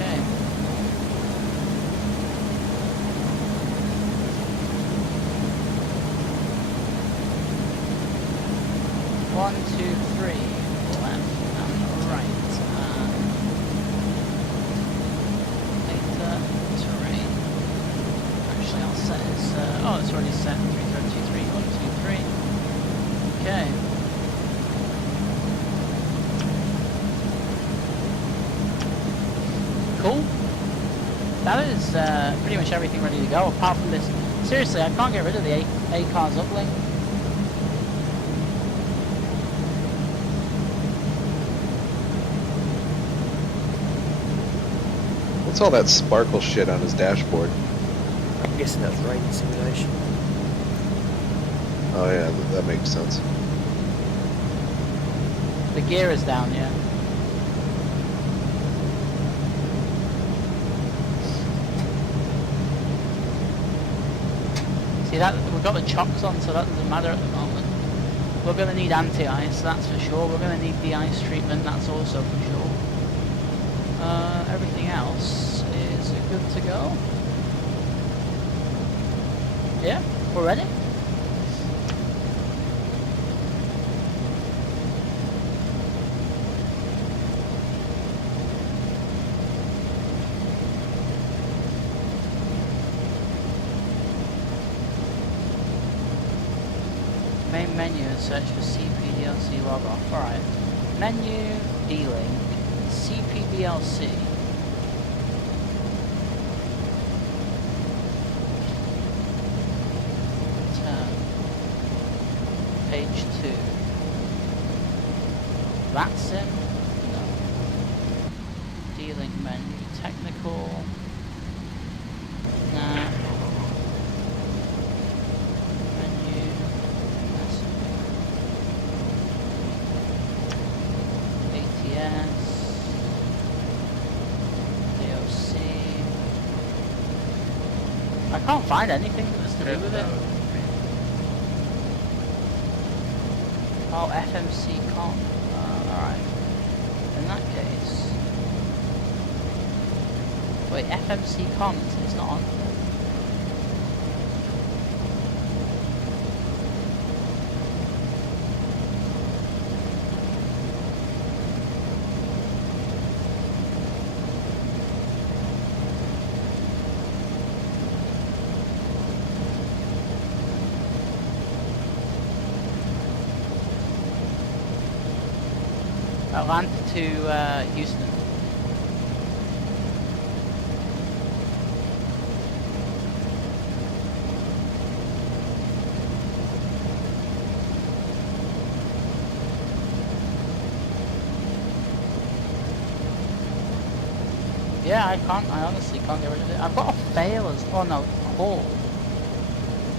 Okay. One, two, three, left and right. Data terrain. Actually, I'll set it. Oh, it's already set. 3023, 123. Okay. Cool. That is pretty much everything ready to go. Apart from this, seriously, I can't get rid of the A cars uplink. What's all that sparkle shit on his dashboard? I'm guessing that's rain simulation. Oh yeah, that makes sense. The gear is down, yeah. See that we've got the chocks on, so that doesn't matter at the moment. We're going to need anti-ice, that's for sure. We're going to need de-ice treatment, that's also for sure. Everything else is good to go. Yeah, we're ready. Main menu and search for CPDLC log off. Alright. Menu, D-Link, CPDLC. Turn. Page 2. That's in? No. D-Link menu. Technical. Nah. Menu. ATS. DOC. I can't find anything that's to do with it. Oh, FMC comp. Alright. In that case. Wait, FMC comms is not on. Atlanta to Houston. Yeah, I honestly can't get rid of it. I've got a fail as, oh no, call.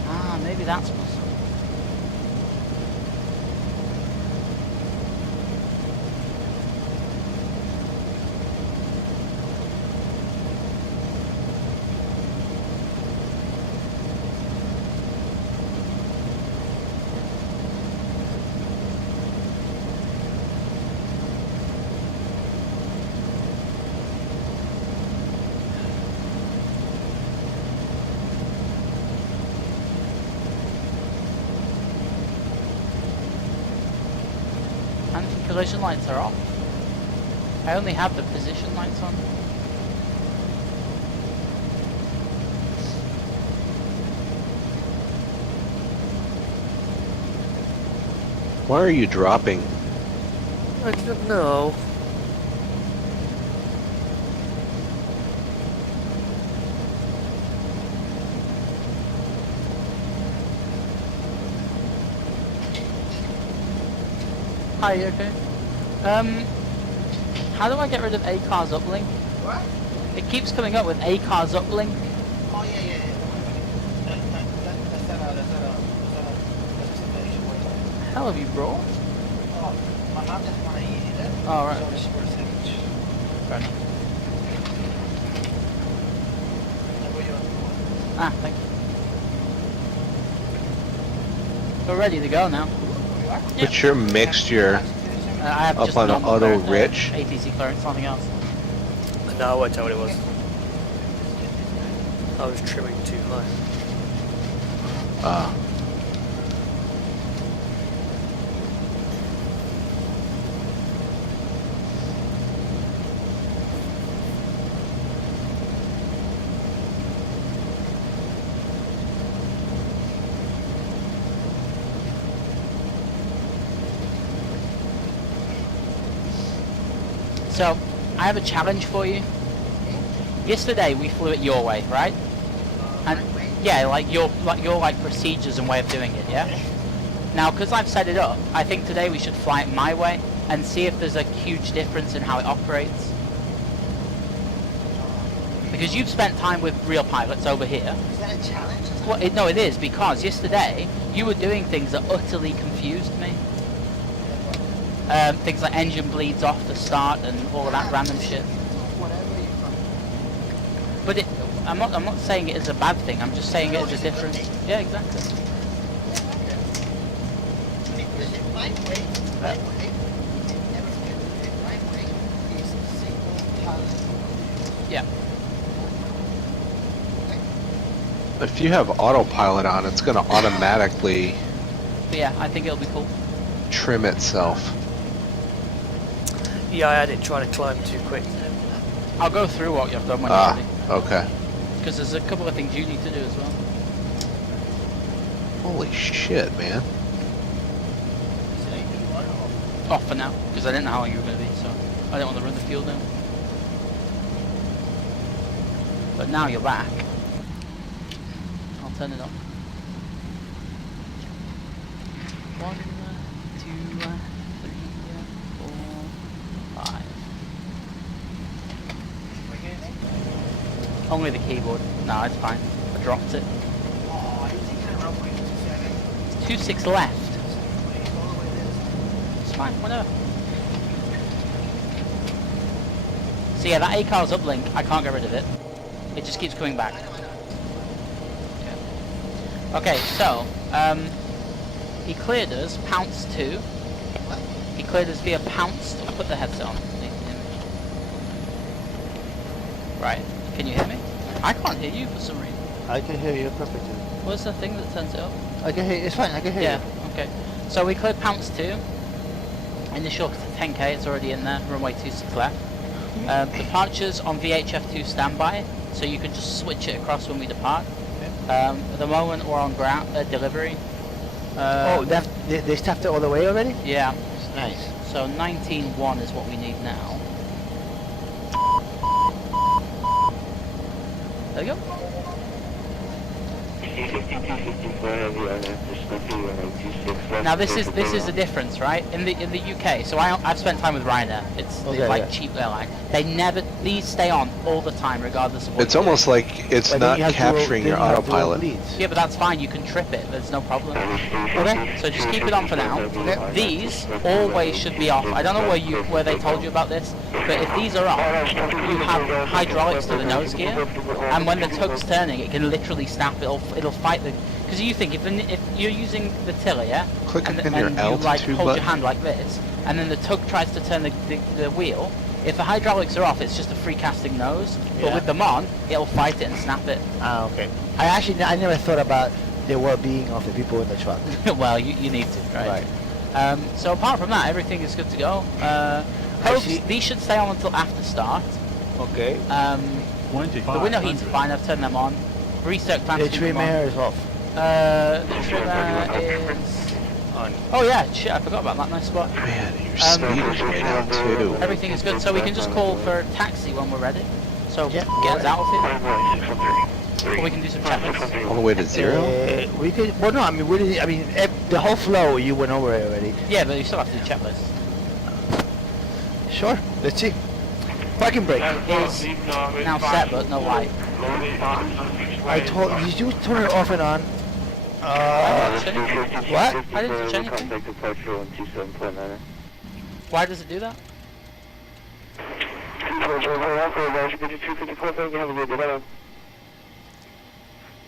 Ah, maybe that's possible. Anti-collision lights are off. I only have the position lights on. Why are you dropping? I don't know. Hi, you okay? How do I get rid of A car's uplink? What? It keeps coming up with A car's uplink. Oh yeah. That's not a situation where Hell have you brought? oh, my mom doesn't want to eat it. Oh, right. So she for a sandwich. Fair enough. What you want? Ah, thank you. We're ready to go now. Put your mixture I have up just on normal auto clearance, rich. ATC clearance, nothing else. No, I won't tell what it was. I was trimming too high. So, I have a challenge for you. Yesterday we flew it your way, right? And yeah, like your procedures and way of doing it, yeah? Now, because I've set it up, I think today we should fly it my way and see if there's a huge difference in how it operates. Because you've spent time with real pilots over here. Is that a challenge? Well, no, it is, because yesterday you were doing things that utterly confused me. Things like engine bleeds off the start and all of that random shit. Whatever you find. But I'm not saying it is a bad thing. I'm just saying it is a different. Yeah, exactly. Because it might wait, never forget, my way is single pilot. Yeah. If you have autopilot on, it's going to automatically But yeah, I think it'll be cool. trim itself. Yeah, I didn't try to climb too quick. I'll go through what you've done when you're ready. Okay. Because there's a couple of things you need to do as well. Holy shit, man. Off for now, because I didn't know how long you were going to be, so I didn't want to run the fuel down. But now you're back. I'll turn it on. 1, 2, 3, 4, 5. Only the keyboard. No, it's fine. I dropped it. Oh, you're taking a runway 27. 26 left. All the way there. It's fine, whatever. So yeah, that A-car's uplink, I can't get rid of it. It just keeps coming back. Okay, so, he cleared us, pounce 2. He cleared us via pounce 2. I'll put the headset on. Right, can you hear me? I can't hear you for some reason. I can hear you perfectly. What's the thing that turns it up? I can hear you. It's fine. I can hear Yeah, you. okay. So we cleared pounce 2. Initial 10k, it's already in there. Runway 26 left. Departures on VHF2 standby, so you can just switch it across when we depart. At the moment we're on ground delivery. Oh, they staffed it all the way already? Yeah. Nice. So 19.1 is what we need now. There you go. Now this is the difference, right? In the UK, so I've spent time with Ryanair. It's Okay, like yeah. cheap airline. These stay on all the time, regardless of what. It's you almost do. like it's But then not you have capturing your autopilot. Yeah, but that's fine. You can trip it. There's no problem. Okay. So just keep it on for now. These always should be off. I don't know where they told you about this, but if these are off, you have hydraulics to the nose gear, and when the tug's turning, it can literally snap. It'll fight the. Because you think if you're using the tiller, yeah, Click and, in and your you altitude like hold button. your hand like this, and then the tug tries to turn the wheel. If the hydraulics are off, it's just a free casting nose. But Yeah. with them on, it'll fight it and snap it. Ah, okay. I never thought about the well-being of the people in the truck. Well, you need to, right? So apart from that, everything is good to go. These should stay on until after start. Okay. The window heat's fine, I've turned them on. Recirc fans The trim air is off. The trim air is on. Oh yeah, shit, I forgot about that nice spot. Man, your speed is way down too. Everything is good, so we can just call for a taxi when we're ready. So Yeah. get us out of here. Or we can do some checklists. All the way to 0? We could. Well, no. I mean, we didn't. I mean, the whole flow you went over it already. Yeah, but you still have to do checklists. Sure. Let's see. Parking brake. Is now set, but no light. I told. Did you turn it off and on? What? I didn't touch anything. Why does it do that?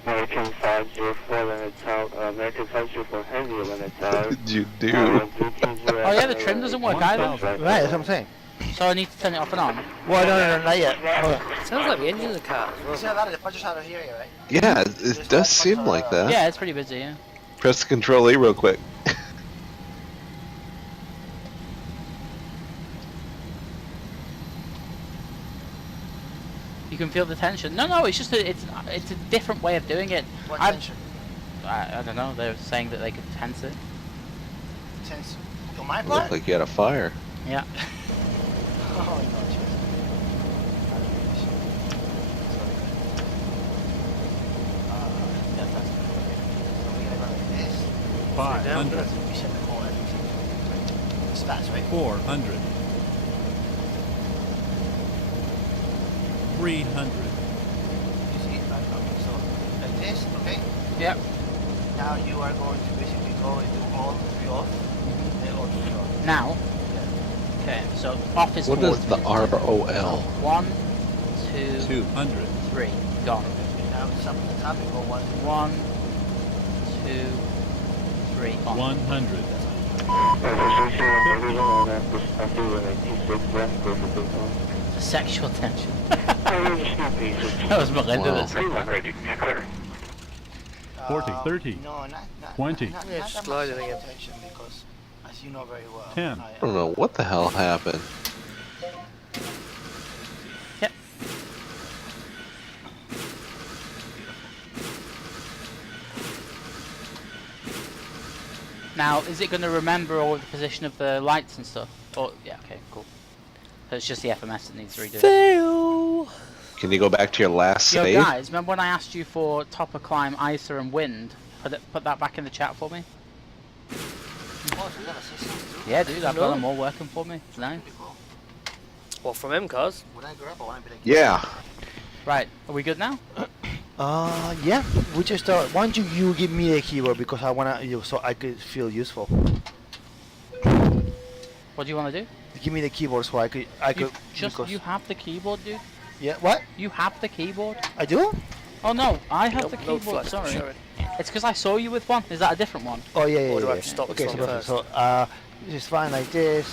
American 504 limits out. American 504 Henry limits out. What did you do? Oh yeah, the trim doesn't work either. Right. That's what I'm saying. So I need to turn it off and on. Well, no, not yet. Hold on. Sounds like the engine of the car as well. See a lot of the punches out of here, right? Yeah, it does seem like that. Yeah, it's pretty busy, yeah. Press the Control E real quick. You can feel the tension. No, it's just it's a different way of doing it. What I tension? don't know. They're saying that they could tense it. Tense. On my Looked part? like you had a fire. Yeah. Oh, no, cheers. 500, We set the whole everything. Stats, right? 400, 300, You see, so like this, okay? Yep. Now you are going to basically go and do all three off, and all three on. Now. Okay. So off is What forward. is the ROL? 1, 2, 200, 3. Gone. And now some of the topic go 1, 1, 2, 3. On. 100, Sexual tension. That was Melinda Wow. that said that. 40, 30, No, not 20. Not Yeah, that just much slide it again. attention because, as you know very well, 10. I don't know what the hell happened. Yep. Now, is it going to remember all the position of the lights and stuff? Oh, yeah, okay, cool. So it's just the FMS that needs redoing. Fail! Can you go back to your last Yo, save? guys, remember when I asked you for topper climb, ISA and wind? Put that back in the chat for me? Oh, so you got assistance too? Yeah, dude, I've No. got them all working for me. It's nice. Pretty cool. What, from M cars? When I grow up, I want to be like Yeah. Right, are we good now? Yeah. We just why don't you give me a keyboard because I wanna so I could feel useful. What do you want to do? Give me the keyboard so I could because You have the keyboard, dude. yeah. What? You have the keyboard. I do? Oh no, I have the No keyboard. flash, Sorry, sorry. it's because I saw you with one. Is that a different one? Oh yeah. Or do I Yeah. have to stop Okay. this So one perfect. first? So this is fine like this.